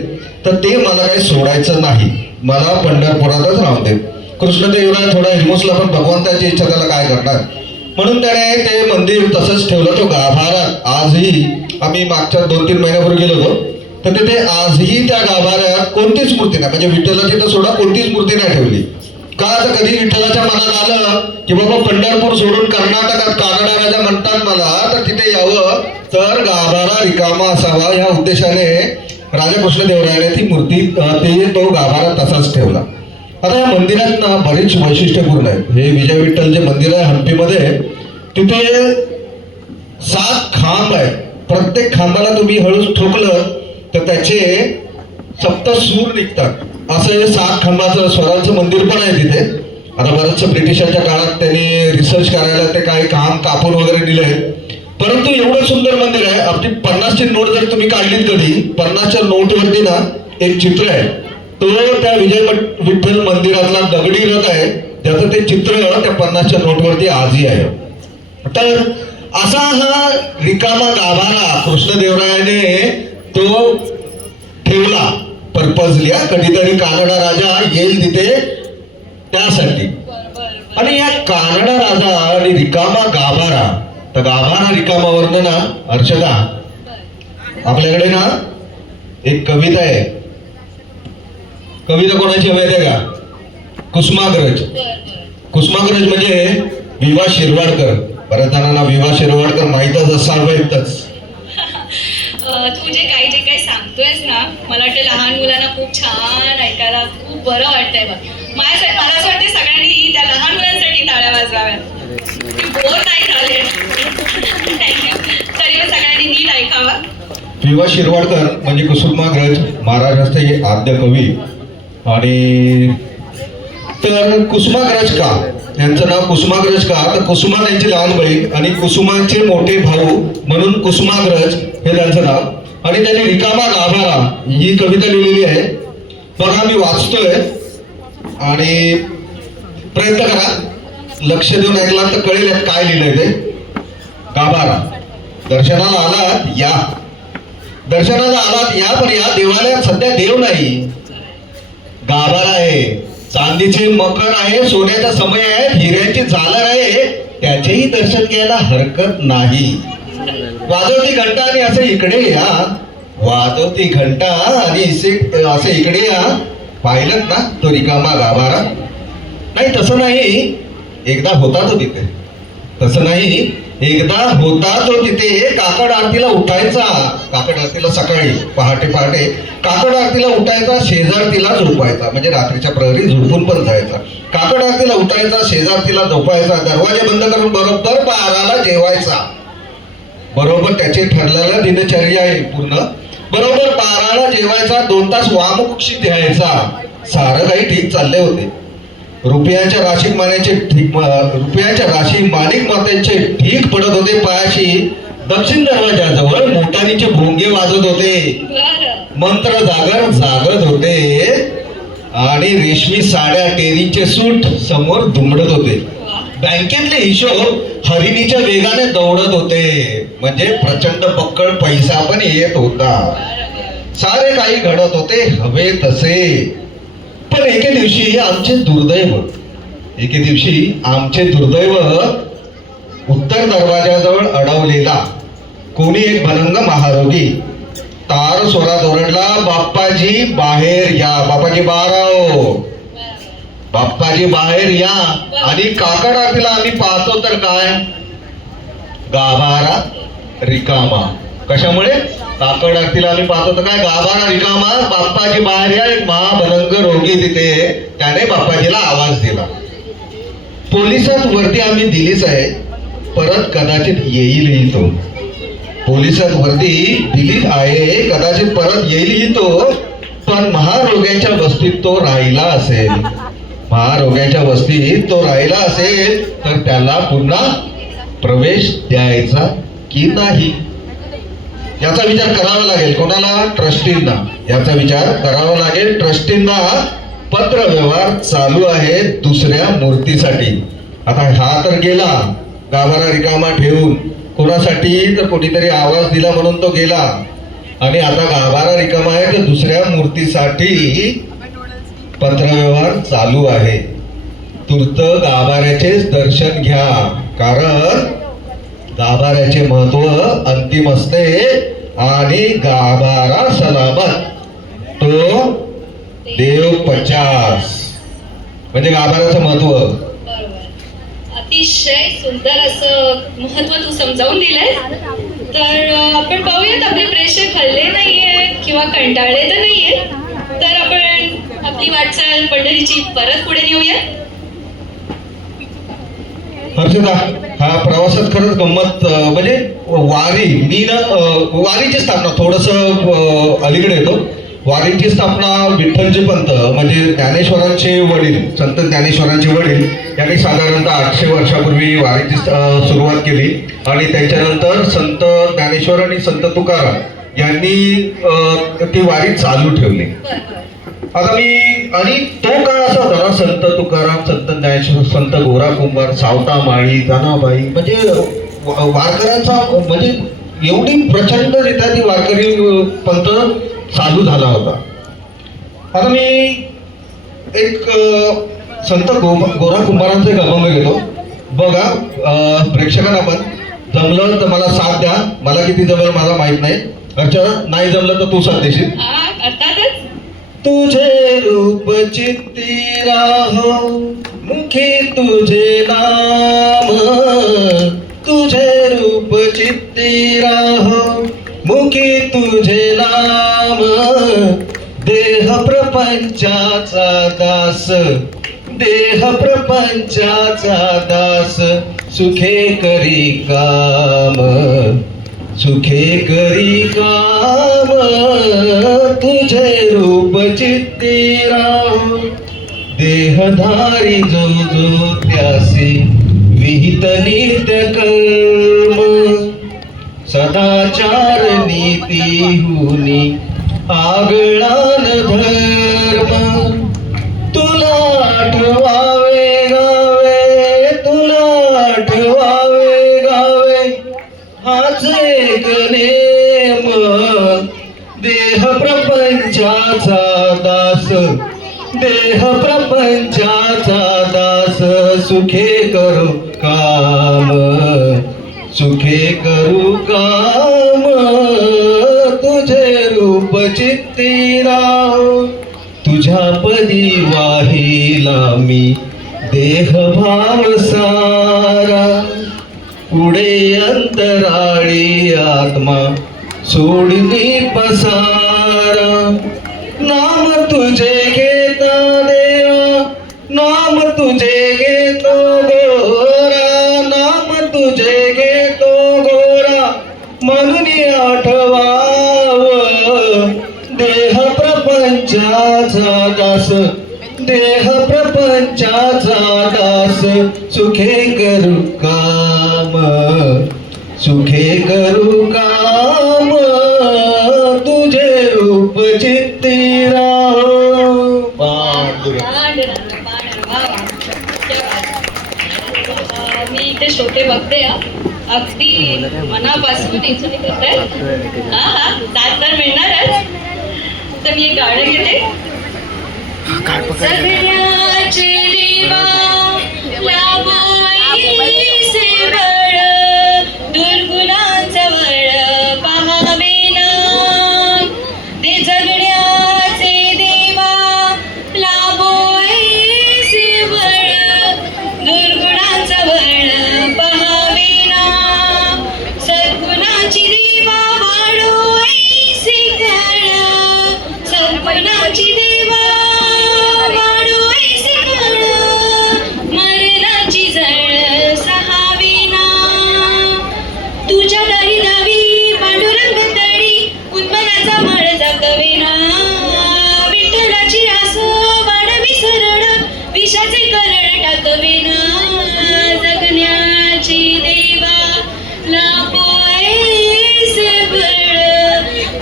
तर ते मला काही सोडायचं नाही, मला पंढरपुरातच राहून दे. कृष्णदेवराय थोडा हिमोसला, पण भगवंताची इच्छा त्याला काय करणार, म्हणून त्याने ते मंदिर तसंच ठेवलं. तो गाभाऱ्यात आजही, आम्ही मागच्या 2-3 महिन्यापूर्वी गेलो होतो, तर तिथे आजही त्या गाभाऱ्यात कोणतीच मूर्ती नाही, म्हणजे विठ्ठलाची तर सोडा कोणतीच मूर्ती नाही ठेवली. का? तर कधी विठ्ठलाच्या मनात आलं की बाबा पंढरपूर सोडून कर्नाटकात कानडा राजा म्हणतात मला, तर तिथे यावं, तर गाभारा रिकामा असावा या उद्देशाने राजा कृष्णदेवरायाने ती मूर्ती तो गाभारा तसाच ठेवला. आता या मंदिरात ना बरीच वैशिष्ट्यपूर्ण आहे. हे विजय विठ्ठल जे मंदिर आहे हंपीमध्ये, तिथे 7 खांब आहेत. प्रत्येक खांबाला तुम्ही हळूच ठोकलं तर त्याचे 7 सूर निघतात. असं हे 7 खांबाचं स्वरांचं मंदिर पण आहे तिथे. आता बरंचसं ब्रिटिशांच्या काळात त्यांनी रिसर्च करायला ते काही खांब कापून वगैरे दिले, परंतु एवढं सुंदर मंदिर आहे. आपली 50ची नोट जर तुम्ही काढलीत कधी, 50च्या नोटवरती ना एक चित्र आहे. तो त्या विजय विठ्ठल मंदिरातला दगडी रथ आहे, ज्याचं ते चित्र त्या 50च्या नोटवरती आजही आहे. तर असा हा रिकामा गाभारा कृष्णदेवरायाने तो ठेवला पर्पजली. कधीतरी कानडा राजा येईल तिथे त्यासाठी. आणि या कानडा राजा आणि रिकामा गाभारा, तर गाभारा रिकामावरनं ना हर्षदा आपल्याकडे ना एक कविता आहे. कविता कोणाची माहिती आहे का? कुसुमाग्रज. कुसुमाग्रज म्हणजे विवा शिरवाडकर. बऱ्याच जणांना विवा शिरवाडकर माहीतच असावेतच. तू जे काही सांगतोयस ना, मला वाटतं लहान मुलांना खूप छान ऐकायला खूप बरं वाटतंय बघ. मला असं वाटतं सगळ्यांनी त्या लहान मुलांसाठी टाळ्या वाजवाव्यात. बोर नाही झाले. थँक्यू. तरी सगळ्यांनी नीट ऐकावा. विवा शिरवाडकर म्हणजे कुसुमाग्रज महाराष्ट्राचे आद्य कवी. आणि तर कुसुमाग्रज का, यांचं नाव कुसुमाग्रज का, तर कुसुमा त्यांची लहान बहीण आणि कुसुमाचे मोठे भाऊ म्हणून कुसुमाग्रज हे त्यांचं नाव. आणि त्यांनी रिकामा गाभारा ही कविता लिहिलेली आहे. बघा मी वाचतोय आणि प्रयत्न करा, लक्ष देऊन ऐकला तर कळेल काय लिहिलंय ते. गाभारा. दर्शनाला आलात या, दर्शनाला आलात या, पण या देवालयात सध्या देव नाही. गाभारा आहे, चांदीचे मकर आहे, सोन्याचा समय आहे, हिऱ्यांची झालर आहे, त्याचेही दर्शन घ्यायला हरकत नाही. वाजवती घंटा आणि असं इकडे या, वाजवती घंटा आणि असं इकडे या. पाहिलं ना तो रिकामा गाभारा? नाही तसं नाही, एकदा होता तो तिथे. तसं नाही, एकदा होता तो तिथे. काकड आरतीला उठायचा, काकड आरतीला सकाळी पहाटे काकड आरतीला उठायचा, शेजार तिला झोपायचा, म्हणजे रात्रीच्या प्रहरी झोपून पण जायचा. काकड आरतीला उठायचा, शेजार तिला झोपायचा, दरवाजे बंद करून बरोबर 12ला जेवायचा. बरोबर त्याची ठरलेला दिनचर्या आहे पूर्ण. बरोबर 12ला जेवायचा, 2 तास वामकुक्षी द्यायचा. सारं काही ठीक चालले होते. रुपयाच्या राशी माणिक मात्यांचे ढीक पडत होते पायाशी. दक्षिण दरवाजाजवळ मोटारीचे भोंगे वाजत होते. बरं. मंत्र जागर जागत होते आणि रेशमी साड्या टेरीचे सूट समोर दुमडत होते. बँकेतले हिशोब हरिणीच्या वेगाने दौडत होते. म्हणजे प्रचंड पक्कड पैसा पण येत होता. सारे काही घडत होते हवे तसे. पण एके दिवशी आमचे दुर्दैव उत्तर दरवाजाजवळ अडवलेला कोणी एक भनंग महारोगी तार स्वरात ओरडला, बाप्पाजी बाहेर या. बाप्पाजी बाराओ, बाप्पाजी बाहेर या. आणि काकड आरतीला आम्ही पाहतो तर काय, गाभारा रिकामा. कशामुळे? काकड आरतीला आम्ही पाहतो तर काय, गाभारा रिकामा. बाप्पाजी बाहेर या. एक महाभनंग रोगी तिथे, त्याने बाप्पाजीला आवाज दिला. पोलिसात वर्दी आम्ही दिलीच आहे, परत कदाचित येईलही तो. पोलिसात वर्दी दिलीच आहे, कदाचित परत येईलही तो. पण महारोग्यांच्या वस्तीत तो राहिला असेल, तर त्याला पुन्हा प्रवेश द्यायचा की नाही याचा विचार करावा लागेल. कोणाला? ट्रस्टींना. याचा विचार करावा लागेल ट्रस्टींना. पत्र व्यवहार चालू आहे दुसऱ्या मूर्तीसाठी. आता हा तर गेला गाभारा रिकामा ठेवून. कोणासाठी? तर कोणीतरी आवाज दिला म्हणून तो गेला. आणि आता गाभारा रिकामा आहे तर दुसऱ्या मूर्तीसाठी पत्रव्यवहार चालू आहे. तूर्त गाभाऱ्याचेच दर्शन घ्या, कारण गाभाऱ्याचे महत्व अंतिम असते. आणि गाभारा सलामत तो देव 50. म्हणजे गाभाऱ्याचं महत्व. बरोबर. अतिशय सुंदर असं महत्व तू समजावून दिलंय. तर आपण पाहूयात, आपले प्रेक्षक हल्ले नाहीये किंवा कंटाळले तर नाहीये, तर आपण आपली वाटचाल पंढरीची परत पुढे नेऊया. हर्षदा, हा प्रवासात खरंच गंमत. म्हणजे वारीची स्थापना थोडस अलीकडे येतो. वारीची स्थापना विठ्ठलजी पंत म्हणजे ज्ञानेश्वरांचे वडील, संत ज्ञानेश्वरांचे वडील यांनी साधारणतः 800 वर्षापूर्वी वारीची सुरुवात केली. आणि त्याच्यानंतर संत ज्ञानेश्वर आणि संत तुकाराम यांनी ती वारी चालू ठेवली. आता आणि तो काळ असा होता ना, संत तुकाराम, संत ज्ञानेश्वर, संत गोरा कुंभार, सावता माळी, जनाबाई, म्हणजे वारकऱ्यांचा म्हणजे एवढी प्रचंड रीत्या ती वारकरी पंथ चालू झाला होता. आता मी एक संत गोरा कुंभारांचा एक अभंग घेतो. बघा प्रेक्षकांना पण जमलं तर मला साथ द्या. मला किती जमलं मला माहित नाही. अच्छा, नाही जमलं तर तू साथ देशील. अर्थातच. तुझे रूप चित्ती राहो, मुखी तुझे नाम. तुझे रूप चित्ती राहो, मुखी तुझे नाम. देह प्रपंचाचा दास, देह प्रपंचाचा दास. सुखे करी काम, सुखे करी काम. तुझे रूप चित्ती राहो, देहधारी जो जो त्यासी विहित नित्य कर्म. सदाचार नीती हुनी आगळान धर्म. तुला आठवावे गावे, तुला आठवावे गावे, हाच एक नेम. देह प्रपंचाचा दास, देह प्रपंचाचा दास. सुखे करू काम, सुखे करू काम. तुझे रूप चित्ती राहो, तुझ्या पदी वाहिला मी देह भाव सारा. पुढे अंतराळी आत्मा सोडली पसारा. नाम तुझे घेता देवा, नाम तुझे घेतो गोरा. नाम तुझे घेतो गोरा, म्हणून आठवाव. देह प्रपंचाचा दास, देह प्रपंचाचा दास सुखे करू काम, सुखे करू काम, तुझे रूप चित्ती राहो पांडुरंग. मी इथे श्रोते बघते हा. अगदी मनापासून इच्छा करताय. हा हा, साथ तर मिळणारच. तर मी एक गाणं घेते. सगळ्याचे देवा लाभो ऐसे बळ, दुर्गुणांचा बळ पाहावे ना. ते जगण्याचे देवा लाभो ऐसे बळ, दुर्गुणांचा बळ पाहावे ना. सद्गुणाची देवा वाढो ऐसे कळ, सद्गुणाची देवा वाढो ऐसे कळ, मरणाची जळ सहावे ना. तुझ्या दारी दावी पांडुरंग तळी, उन्मनाचा मळ जागवे ना. विठ्ठलाची आस वाढवी सरळ, विषाचे कलळ टाकवे ना. जगण्याची देवा लाभो ऐसे बळ,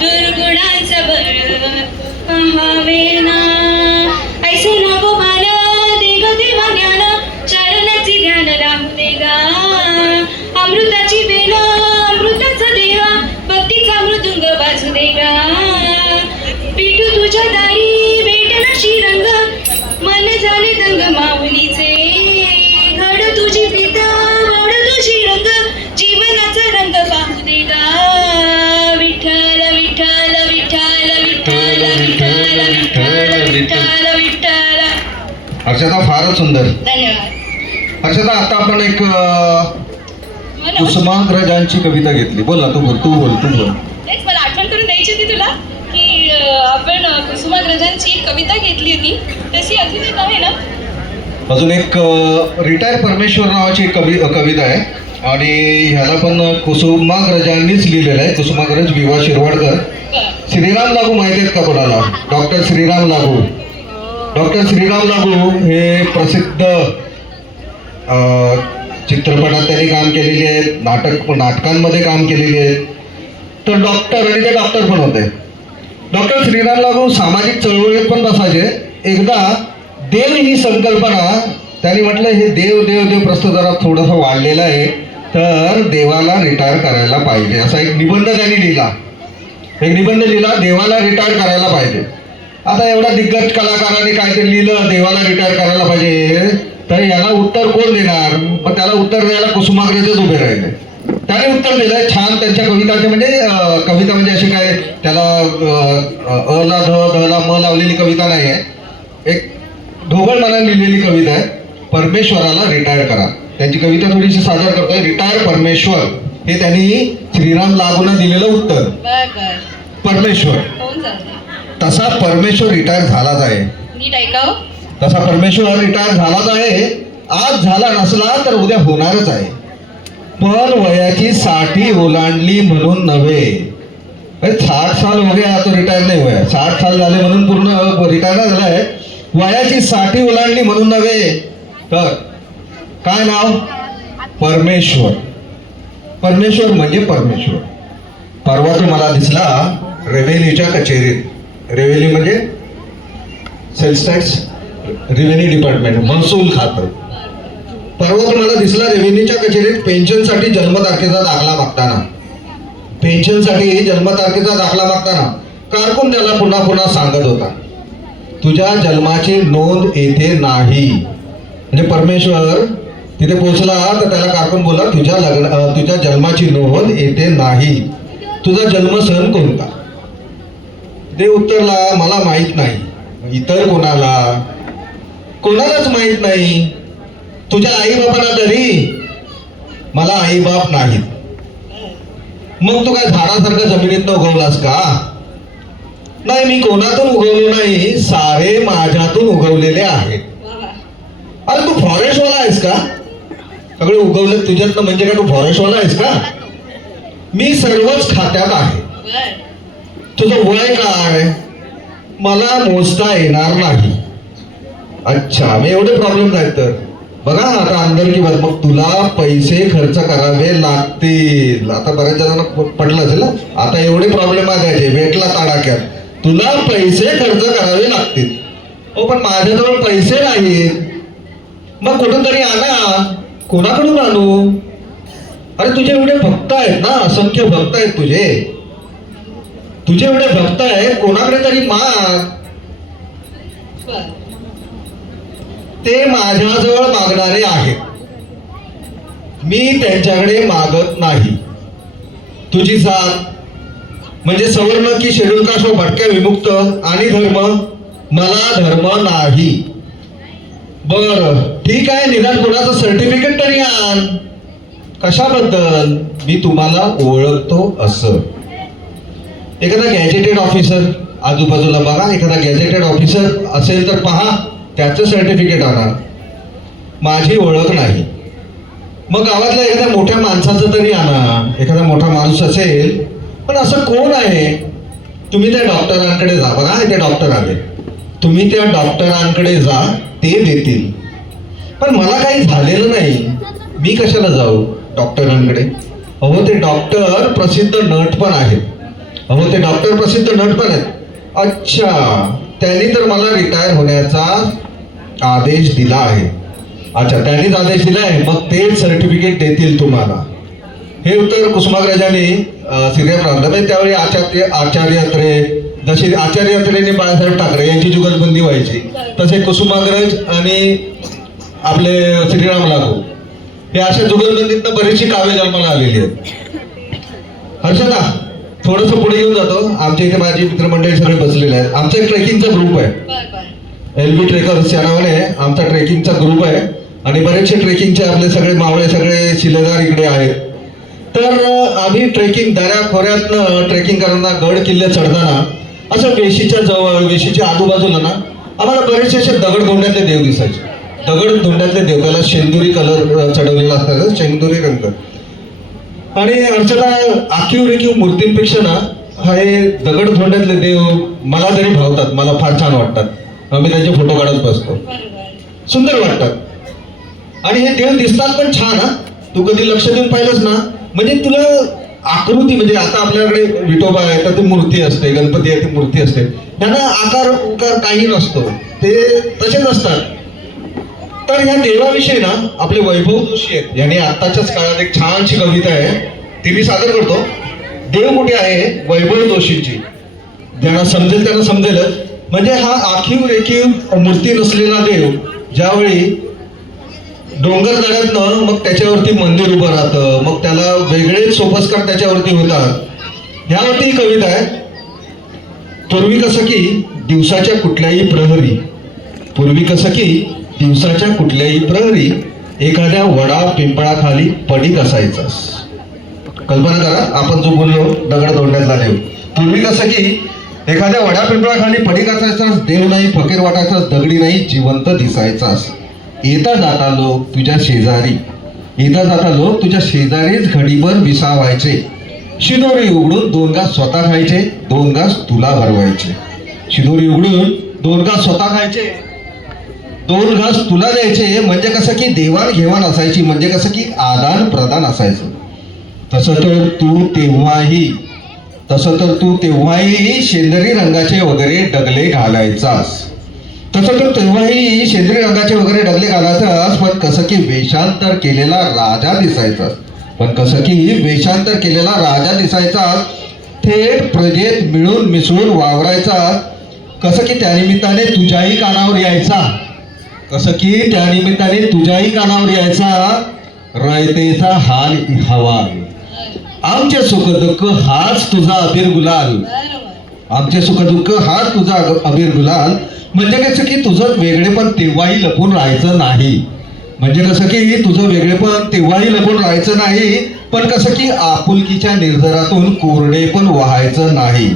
दुर्गुणांचा बळ पाहावे ना. ऐसे लाभो माल देग देवा ज्ञान, चरणाचे ध्यान राहू दे गा. अमृताची वेल अमृताचा देवा, भक्तीचा मृदुंग वाजू दे गा. पिठू तुझ्या दारी भेटला श्रीरंग, मन झाले दंग माऊलीचे. घड तुझी पिता ओढ तुझी रंग, जीवनाचा रंग पाहू दे गा. विठ्ठल विठ्ठल विठ्ठल विठ्ठल विठ्ठल विठ्ठल विठ्ठल विठ्ठल. हर्षदा फारच सुंदर. धन्यवाद. हर्षदा आता आपण एक मनोज, कुसुमाग्रजांची कविता घेतली. बोल ना, तू बोल. तेच मला आठवण करून द्यायची होती तुला की आपण कुसुमाग्रजांची एक कविता घेतली होती, तशी अजून एक आहे ना. अजून एक रिटायर परमेश्वर नावाची एक कविता आहे आणि ह्याला पण कुसुमाग्रजांनीच लिहिलेलं आहे. कुसुमाग्रज विवा शिरवाडकर. बरं. श्रीराम लागू माहिती आहेत का कोणाला? डॉक्टर श्रीराम लागू. डॉक्टर श्रीराम लागू हे प्रसिद्ध चित्रपटात त्यांनी काम केलेली आहेत, नाटकांमध्ये काम केलेली आहेत. तर डॉक्टर आणि ते डॉक्टर पण होते. डॉक्टर श्रीराम लागू सामाजिक चळवळीत पण बसायचे. एकदा देव ही संकल्पना त्यांनी म्हटलं, हे देव देव देव प्रस्तुत जरा थोडंसं वाढलेलं आहे, तर देवाला रिटायर करायला पाहिजे असा एक निबंध त्यांनी लिहिला. देवाला रिटायर करायला पाहिजे. आता एवढा दिग्गज कलाकारांनी काहीतरी लिहिलं देवाला रिटायर करायला पाहिजे, तर याला उत्तर कोण देणार? मग त्याला उत्तर द्यायला कुसुमाग्रजच उभे राहिले. त्याने उत्तर दिलंय छान. त्यांच्या कविताचे म्हणजे कविता म्हणजे अशी काय त्याला अला ध ला म लावलेली कविता नाही आहे. एक ढोबळ मनाने लिहिलेली कविता आहे. परमेश्वराला रिटायर करा. त्यांची कविता थोडीशी सादर करतोय. रिटायर परमेश्वर हे त्यांनी श्रीराम लागून दिलेलं उत्तर. परमेश्वर होऊन जातं. तसा परमेश्वर रिटायर झालाच आहे. नीट ऐकावं. तसा परमेश्वर रिटायर झालाच आहे. आज झाला नसला तर उद्या होणारच आहे. पण वयाची 60 ओलांडली म्हणून नव्हे. 60 साल हो गया तो रिटायर नाही होया. 60 साल झाले म्हणून पूर्ण रिटायर नाही झालाय. वयाची 60 ओलांडली म्हणून नव्हे. तर काय नाव? परमेश्वर. परमेश्वर म्हणजे परमेश्वर. परवा तो मला दिसला रेव्हेन्यूच्या कचेरीत. रेव्हेन्यू म्हणजे सेल्स टॅक्स, रेव्हेन्यू डिपार्टमेंट, महसूल खातं. परवा तुम्हाला दिसला रेव्हेन्यूच्या कचेरीत पेन्शनसाठी जन्मतारखेचा दाखला मागताना. कारकून त्याला पुन्हा पुन्हा सांगत होता, तुझ्या जन्माची नोंद येथे नाही. म्हणजे परमेश्वर तिथे पोहोचला तर त्याला कारकून बोला, तुझ्या जन्माची नोंद येथे नाही. तुझा जन्म सण कोणता? देव उत्तरला, मला माहित नाही. इतर कोणालाच माहित नाही. तुझ्या आई बापाला तरी? मला आई बाप नाहीत. मग तू काय झाडासारखं जमिनीतनं उगवलास का? नाही, मी कोणातून उगवलो नाही, सारे माझ्यातून उगवलेले आहेत. अरे तू फॉरेस्टवाला आहेस का? सगळे उगवले तुझ्यातनं म्हणजे काय तू फॉरेस्टवाला आहेस का? मी सर्वच खात्यात आहे. तुझं वय काय? मला मोजता येणार नाही. अच्छा, मी एवढे प्रॉब्लेम आहेत तर बघा आता अंदर की बात, मग तुला पैसे खर्च करावे लागतील. आता बऱ्याच जणांना पटलं असेल ना, आता एवढे प्रॉब्लेम आहे भेटला ताडाक्यात, तुला पैसे खर्च करावे लागतील. हो पण माझ्याजवळ पैसे नाहीत, मग कुठून तरी आणा. कोणाकडून आणू? अरे तुझे एवढे भक्त आहेत ना, असंख्य भक्त आहेत तुझे एवढे भक्त आहेत, कोणाकडे तरी माग. ते माझ्याजवळ मागणारे आहेत, मी त्यांच्याकडे मागत नाही. तुझी जात म्हणजे सवर्ण की शेड्यूल कास्ट व भटक्या विमुक्त आणि धर्म, मला धर्म नाही. बर ठीक आहे, निदान कोणाचं सर्टिफिकेट तरी आण. कशाबद्दल? मी तुम्हाला ओळखतो असं. एखादा गॅजेटेड ऑफिसर आजूबाजूला बघा, एखादा गॅजेटेड ऑफिसर असेल तर पहा, त्याचं सर्टिफिकेट आणा. माझी ओळख नाही. मग गावातल्या एखाद्या मोठ्या माणसाचं तरी आणा, एखादा मोठा माणूस असेल. पण असं कोण आहे? तुम्ही त्या डॉक्टरांकडे जा. बघा इथे डॉक्टर आले, तुम्ही त्या डॉक्टरांकडे जा, ते देतील. पण मला काही झालेलं नाही, मी कशाला जाऊ डॉक्टरांकडे? अहो ते डॉक्टर प्रसिद्ध नट पण आहेत. अहो ते डॉक्टर प्रसिद्ध नट पण आहेत. अच्छा, त्यांनी तर मला रिटायर होण्याचा आदेश दिला आहे. अच्छा, त्यांनीच आदेश दिला आहे, मग तेच सर्टिफिकेट देतील तुम्हाला. हे उत्तर कुसुमाग्रजांनी सिरियम राहतात. त्यावेळी आचार्य अत्रे, जशी आचार्य अत्रेंनी बाळासाहेब ठाकरे यांची जुगलबंदी व्हायची, तसे कुसुमाग्रज आणि आपले श्रीराम लागू हे अशा जुगलबंदीतनं बरीचशी काव्य जन्माला आलेली आहेत. हर्षदा थोडस पुढे येऊन जातो. आमच्या इथे माझी मित्रमंडळी सगळे बसलेले आहेत. आमचा एक ट्रेकिंगचा ग्रुप आहे, LB ट्रेकर्स या नावाने आमचा ट्रेकिंगचा ग्रुप आहे. आणि बरेचसे ट्रेकिंगचे आपले सगळे मावळे, सगळे शिलेदार इकडे आहेत. तर आम्ही ट्रेकिंग दऱ्या खोऱ्यातनं ट्रेकिंग करताना, गड किल्ले चढताना असं वेशीच्या जवळ, वेशीच्या आजूबाजूला ना आम्हाला बरेचसे असे दगडधोंड्यातले देव दिसायचे. दगडधोंड्यातले देव, त्याला शेंदुरी कलर चढवलेला असतात, शेंदुरी रंग. आणि अर्चना आखीव रेखीव मूर्तींपेक्षा ना हे दगडधोंड्यातले देव मला तरी भावतात, मला फार छान वाटतात. मी त्यांचे फोटो काढत बसतो, सुंदर वाटतात. आणि हे देव दिसतात पण छान. हा तू कधी लक्ष देऊन पाहिलंच ना, म्हणजे तुला आकृती, म्हणजे आता आपल्याकडे विठोबा आहे तर ती मूर्ती असते, गणपती आहे ती मूर्ती असते, त्यांना आकार उकार काही नसतो, ते तसेच असतात. तर ह्या देवाविषयी ना आपले वैभव जोशी आहेत, यांनी आत्ताच्याच काळात एक छानशी कविता आहे, ती मी सादर करतो. देव कुठे आहे? वैभव जोशींची. ज्यांना समजेल त्यांना समजेलच. म्हणजे हा आखीव रेखीव मूर्ती नसलेला देव ज्यावेळी डोंगर दऱ्यातनं मग त्याच्यावरती मंदिर उभं राहतं, मग त्याला वेगळेच सोपस्कार त्याच्यावरती होतात. ह्यावरती ही कविता आहे. पूर्वी कसं की दिवसाच्या कुठल्याही प्रहरी, पूर्वी कसं की दिवसाच्या कुठल्याही प्रहरी एखाद्या वडा पिंपळाखाली पडीक असायचास. कल्पना करा, आपण जो बोललो दगडधोंड्यातला देव. पूर्वी कसं की एखाद्या वडा पिंपळाखाली पडीक असायचास, देव नाही फकीर वाटायचास, दगडी नाही जिवंत दिसायचास. येता जाता लोक तुझ्या शेजारी, येता जाता लोक तुझ्या शेजारीच घडीभर विसावायचे. शिदोरी उघडून 2 घास स्वतः खायचे, 2 घास तुला भरवायचे. शिदोरी उघडून 2 घास स्वतः खायचे, 2 घास तुला द्यायचे. म्हणजे कसं की देवाणघेवाण असायची, म्हणजे कसं की आदान प्रदान असायचं. तसं तर तू तेव्हाही शेंदरी रंगाचे वगैरे डगले घालायचास. तसं तर तेव्हाही शेंदरी रंगाचे वगैरे डगले घालायचास. पण कसं की वेषांतर केलेला राजा दिसायचास. पण कसं की वेषांतर केलेला राजा दिसायचास. थेट प्रजेत मिळून मिसळून वावरायचा. कसं की त्यानिमित्ताने तुझ्याही कानावर यायचा, कसं की त्यानिमित्ताने तुझ्याही कानावर यायचा रयतेचा हाल हवाल. आमचे सुखदुःख हाच तुझा अबीर गुलाल, आमचे सुखदुःख हाच तुझा अबीर गुलाल. म्हणजे कसं की तुझं वेगळेपण तेव्हाही लपून राहायचं नाही. म्हणजे कसं की तुझं वेगळेपण तेव्हाही लपून राहायचं नाही. पण कसं की आपुलकीच्या निर्धारातून कोरडे पण व्हायचं नाही.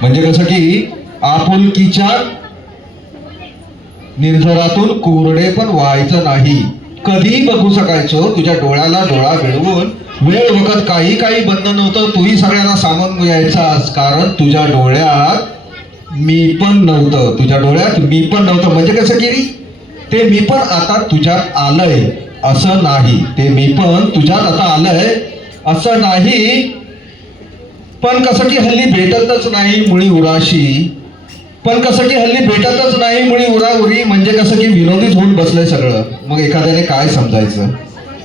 म्हणजे कसं की आपुलकीच्या निर्धारातून कोरडे पण व्हायचं नाही. कधी बघू शकायचो तुझ्या डोळ्याला डोळा भिडवून. वेळ वखत काही बंधन नव्हतं, तूही सगळ्यांना सामावून यायचास. कारण तुझ्या डोळ्यात मी पण नव्हतं, तुझ्या डोळ्यात मी पण नव्हतं. म्हणजे कसं की ते मी पण आता तुझ्यात आलंय असं नाही, ते मी पण तुझ्यात आता आलंय असं नाही. पण कसं की हल्ली भेटतच नाही मुळी उराशी, पण कसं की हल्ली भेटतच नाही मुळी उराउरी. म्हणजे कसं की विनोदीच होऊन बसलंय सगळं. मग एखाद्याने काय समजायचं?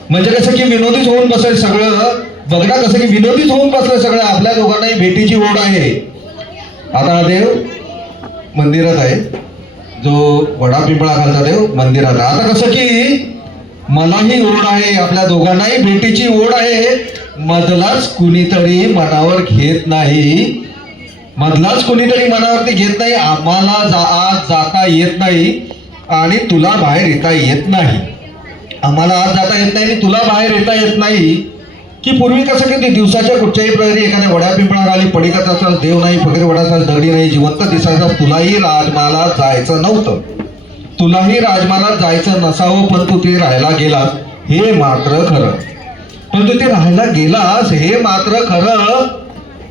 म्हणजे कसं की विनोदीच होऊन बसलंय सगळं. बघ ना कसं की विनोदीच होऊन बसलंय सगळं. आपल्या दोघांनाही भेटीची ओढ आहे. आता हा देव मंदिरात आहे, जो वडा पिंपळा खालचा देव मंदिरात आहे. आता कसं की मलाही ओढ आहे, आपल्या दोघांनाही भेटीची ओढ आहे. मधलाच कुणीतरी मनावर घेत नाही, मधलाच कुणीतरी मनावरती घेत नाही. आम्हाला आज जाता येत नाही आणि तुला बाहेर येता येत नाही. आम्हाला आज जाता येत नाही आणि तुला बाहेर येता येत नाही. की पूर्वी कसं की दिवसाच्या कुठच्याही प्रहरी एखाद्या वड्या पिंपळाखाली पडिकत असाल, देव नाही, फकीर वडाचा दगडी नाही, जिवंत दिसायचा, तुलाही राजमहालात जायचं नव्हतं, तुलाही राजमहालात जायचं नसावं, पण तू ते राहायला गेलास हे मात्र खरं. पण तू ते राहायला गेलास हे मात्र खरं.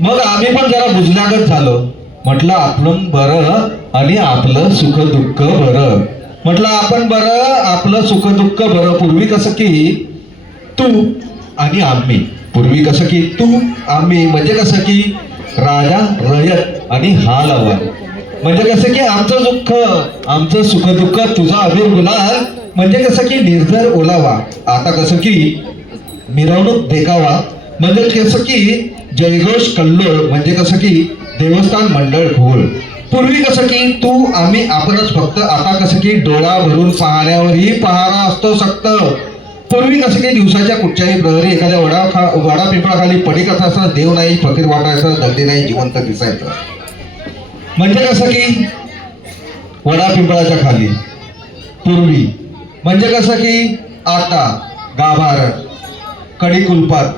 मग आम्ही पण जरा बुजल्यागत झालो. म्हटलं आपलं बरं आणि आपलं सुख दुःख बरं. म्हटलं आपण बरं, आपलं सुख दुःख बरं. पूर्वी कसं की तू आणि आम्ही, पूर्वी कसं की तू आम्ही म्हणजे कसं की राजा रयत आणि हा लावा. म्हणजे कसं की आमचं दुःख, आमचं सुख दुःख तुझा अबीर गुलाल. म्हणजे कसं की निर्झर ओलावा. आता कसं की मिरवणूक देखावा. म्हणजे कसं की जयघोष कल्लोळ. म्हणजे कसं की देवस्थान मंडळ घोळ. पूर्वी कसं की तू आम्ही आपणच फक्त. आता कसं की डोळा भरून पाहण्यावरही पहारा असतो सक्त. पूर्वी कसं की दिवसाच्या कुठच्याही प्रहरी एखाद्या वडा पिंपळाखाली पडिकत असा, देव नाही, फकीर वाटायचा, दगडी नाही, जिवंत दिसायचं. म्हणजे कसं की वडा पिंपळाच्या खाली पूर्वी. म्हणजे कसं की आता गाभार कडी कुलपात.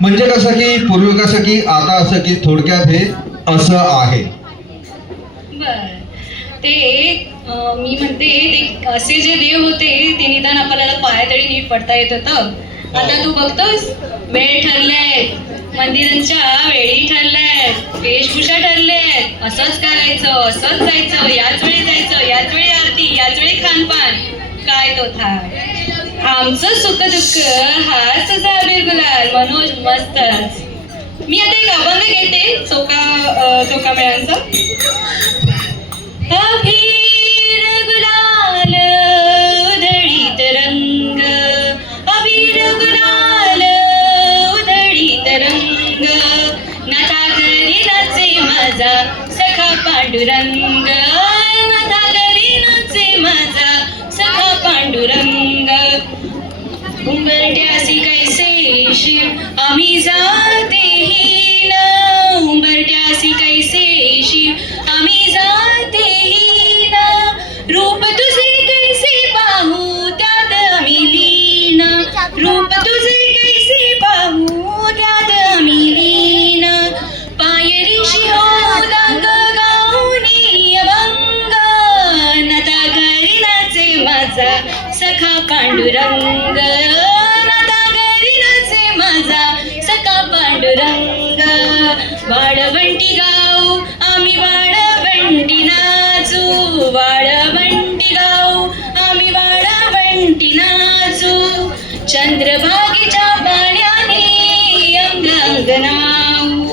म्हणजे कसं की पूर्वी कसं की आता असं की थोडक्यात हे असं आहे. बर, ते मी म्हणते ते असे जे देव होते ते निदान आपल्याला पायातळी नीट पडता येत होतं. आता तू बघतोस वेळ ठरले, मंदिरांच्या वेळी ठरल्यात, वेशभूषा ठरलेत, असंच करायचं, असंच जायचं, याच वेळी जायचं, याच वेळी आरती, याच वेळी खानपान. काय तो थाट, आमचं सुख दुःख हाच तुझा अबीर गुलाल. मनोज मस्तच. मी आता एक अभंग घेते चोका मेळांचा. अबीर गुलाल उधळीत रंग, अबीर गुलाल उधळीत रंग, नाथा घरी नाचे माझा सखा पांडुरंग, नाथा घरी नाचे माझा सखा पांडुरंग. उंबरट्यासी कैसे शिव आम्ही जातेही न, उंबरट्यासी कैसे शिव आम्ही जातेही न, रूप तुझे कैसे पाहू त्यात आम्ही लीन, रूप तुझे कैसे पाहू त्यात आम्ही लीन. पायरीशी होदांग गाऊनी अभंग, नाथा घरी नाचे माझा सखा पांडुरंग, नाथा घरी नाचे माझा सखा पांडुरंग. वाळवंटी गाऊ आम्ही वाळवंटी नाचू, वाळवंटी गाऊ आम्ही वाळवंटी नाचू, चंद्रभागेच्या पाण्याने अंग अंग नाऊ,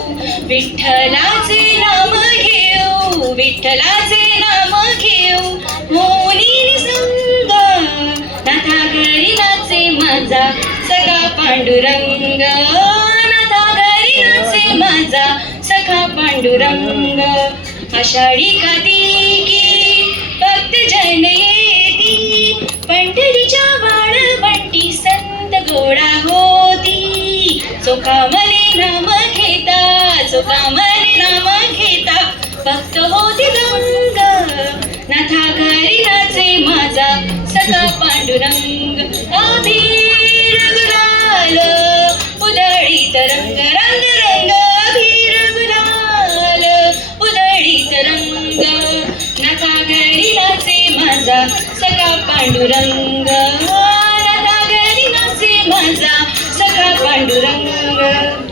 विठ्ठलाचे नाम घेऊ, विठ्ठलाचे नाम घेऊ, होनी निसंग, नाथा घरी नाचे माझा सखा पांडुरंग, नाथा घरी नाचे माझा सखा पांडुरंग. आषाढी कार्तिकी भक्त जन येती, पंढरीच्या वाळवंटी संत गोळा होती, चोखा मले नाम घेता, चोखा मले नाम घेता, भक्त होती गंग, नाथा घरी नाचे माझा सखा पांडुरंग. अबीर गुलाल उधळीत रंग, रंग रंग अबीर गुलाल उधळीत रंग, नाथा घरी नाचे माझा सखा पांडुरंग, नाथा घरी नाचे माझा सखा पांडुरंग.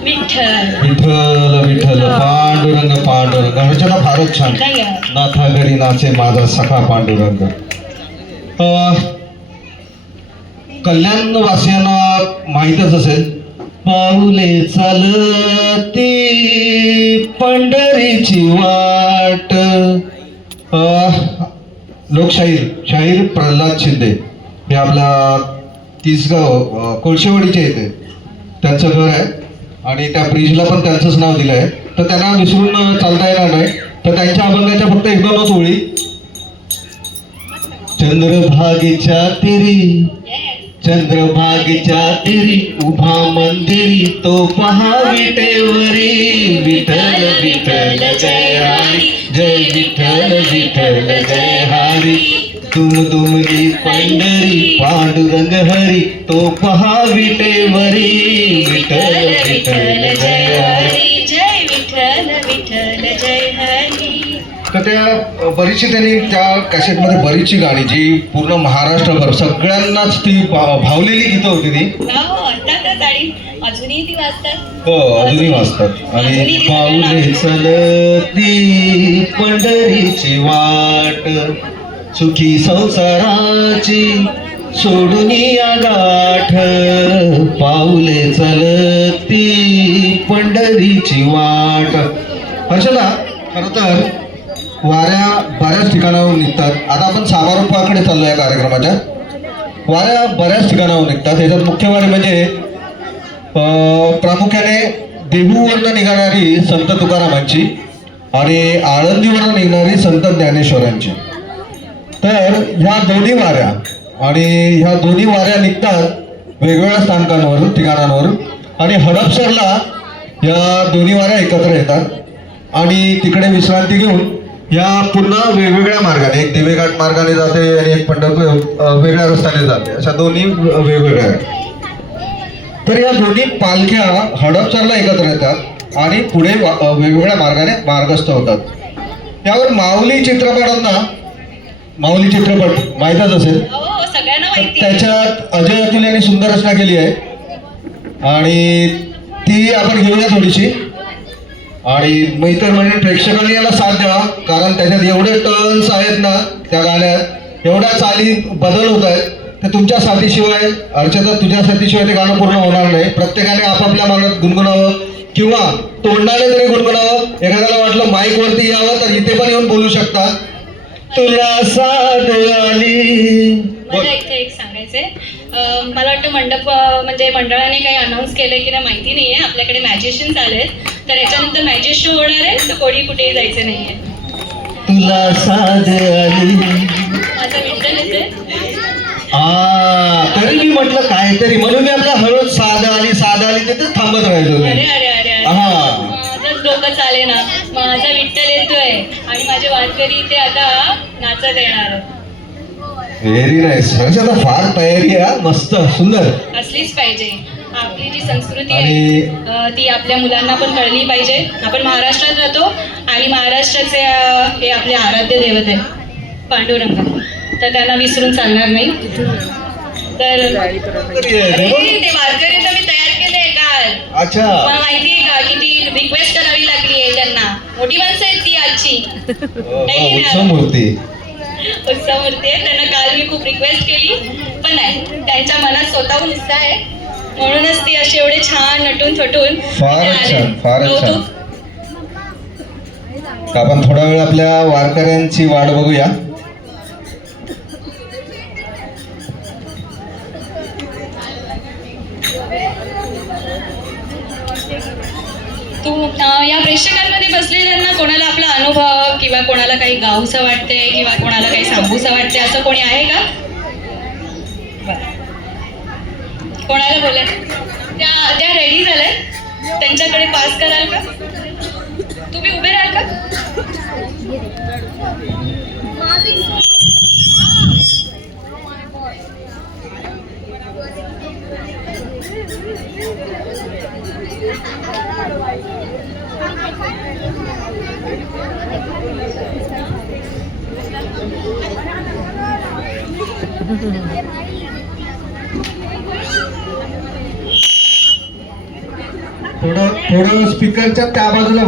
विठ्ठल विठ्ठल विठ्ठल पांडुरंग पांडुरंग. रचना फारच छान. नाथा घरी नाचे माझा सखा पांडुरंग. कल्याण वासियांना माहीतच असेल, पाऊले चालती पंढरीची वाट. शाहीर प्रल्हाद शिंदे हे आपल्या तिसगाव कोळशेवाडीच्या इथे त्यांचं घर आहे आणि त्या ब्रिजला पण त्यांचंच नाव दिलं आहे. तर त्यांना विसरून चालता येणार नाही. तर त्यांच्या अभंगाच्या फक्त एक दोनच ओळी. चंद्रभागेच्या तिरी, चंद्रभागेच्या तिरी उभा मंदिरी, तो पहा विटेवरी, विठ्ठल विठ्ठल जय हरी, जय विठ्ठल विठ्ठल जय हरी. दुमदुमली पंढरी पांडुरंग हरी, तो पहा विटेवरी, विठ्ठल विठ्ठल जय हरी, जय विठ्ठल विठ्ठल जय हरी. तर त्या बरीचशी त्यांनी त्या कॅसेटमध्ये बरीचशी गाणी जी पूर्ण महाराष्ट्रभर सगळ्यांनाच ती भावलेली गीतं होती ती. अर्थातच, आणि अजूनही ती वाचतात. हो, अजूनही वाचतात. आणि पाऊले चलती पंढरीची वाट, सुखी संसाराची सोडून या गाठ, पाऊले चलती पंढरीची वाट. हर्षदा, खरं तर वाऱ्या बऱ्याच ठिकाणावर निघतात. आता आपण समारोपाकडे चाललो या कार्यक्रमाच्या. वाऱ्या बऱ्याच ठिकाणावर निघतात. याच्यात मुख्य वारी म्हणजे प्रामुख्याने देहूवरनं निघणारी संत तुकारामांची आणि आळंदीवरनं निघणारी संत ज्ञानेश्वरांची. तर ह्या दोन्ही वाऱ्या निघतात वेगवेगळ्या स्थानकांवर, ठिकाणांवर, आणि हडपसरला या दोन्ही वाऱ्या एकत्र येतात आणि तिकडे विश्रांती घेऊन या पुन्हा वेगवेगळ्या मार्गाने, एक दिवेघाट मार्गाने जाते आणि एक पंढरपूर वेगळ्या रस्त्याने जाते, अशा दोन्ही वेगवेगळ्या आहेत. तर या दोन्ही पालख्या हडपसरला एकत्र येतात आणि पुढे वेगवेगळ्या मार्गाने मार्गस्थ होतात. यावर माऊली चित्रपट माहीतच असेल. सगळ्यांना माहिती. त्याच्यात अजय अतुल यांनी सुंदर रचना केली आहे आणि ती आपण घेऊया थोडीशी. आणि मी तर म्हणजे प्रेक्षकांनी याला साथ द्यावा, कारण त्याच्यात एवढे टर्न्स आहेत ना त्या गाण्यात, एवढ्या चाली बदल होत आहेत. ते तुमच्या साथीशिवाय, अर्चना तुझ्या साथीशिवाय ते गाणं पूर्ण होणार नाही. प्रत्येकाने आपापल्या मनात गुणगुणावं किंवा तोंडाने तरी गुणगुणावं. एखाद्याला वाटलं माईक वरती यावं तर इथे पण येऊन बोलू शकता. तुला साथ आली. मला एक सांगायचंय, मला वाटतं म्हणजे मंडळाने काही अनाऊन्स केलंय की नाही माहिती नाहीये. आपल्याकडे मॅजिशियन्स आलेत, तर याच्यानंतर मॅजिक शो होणार आहे, तर कोणी कुठेही जायचं नाहीये. तुला साथ आली. माझा विठ्ठल येते. तरी मी म्हटलं काहीतरी, म्हणून मी आपल्या हळद साध आली तिथे थांबत राहिलो. अरे अरे अरे अरे, माझंच डोकं चाले ना. माझा विठ्ठल येतोय आणि माझे वारकरी ते आता नाचत येणार. Very nice. आता फार तयारी आहे, मस्त सुंदर. असलीच पाहिजे. आपली जी संस्कृती आहे ती आपल्या मुलांना पण कळली पाहिजे. आपण महाराष्ट्रात राहतो आणि महाराष्ट्राचे हे आपले आराध्य दैवत आहे पांडुरंग, तर त्यांना विसरून चालणार नाही. तर ते वारकरी तर मी तयार केले काल. अच्छा, मला माहिती आहे का किती रिक्वेस्ट करावी लागली आहे त्यांना. मोठी माणसं आहेत ती आजची. उत्सवमूर्ती आहे. त्यांना काल मी खूप रिक्वेस्ट केली, पण नाही, त्यांच्या मनात स्वतःहून उत्साह आहे, म्हणूनच ती असे एवढे छान नटून थटून. फारच छान. आपण थोडा वेळ आपल्या वारकऱ्यांची वाट बघूया. तू या प्रेक्षकांमध्ये बसलेल्यांना कोणाला आपला अनुभव किंवा कोणाला काही गाऊसं वाटतंय किंवा कोणाला काही सांगूसं वाटतंय असं कोणी आहे का? कोणाला बोलाय? त्या रेडी झाल्या, त्यांच्याकडे पास कराल का? तुम्ही उभे राहाल का? थोडं स्पीकरच्या त्या बाजूला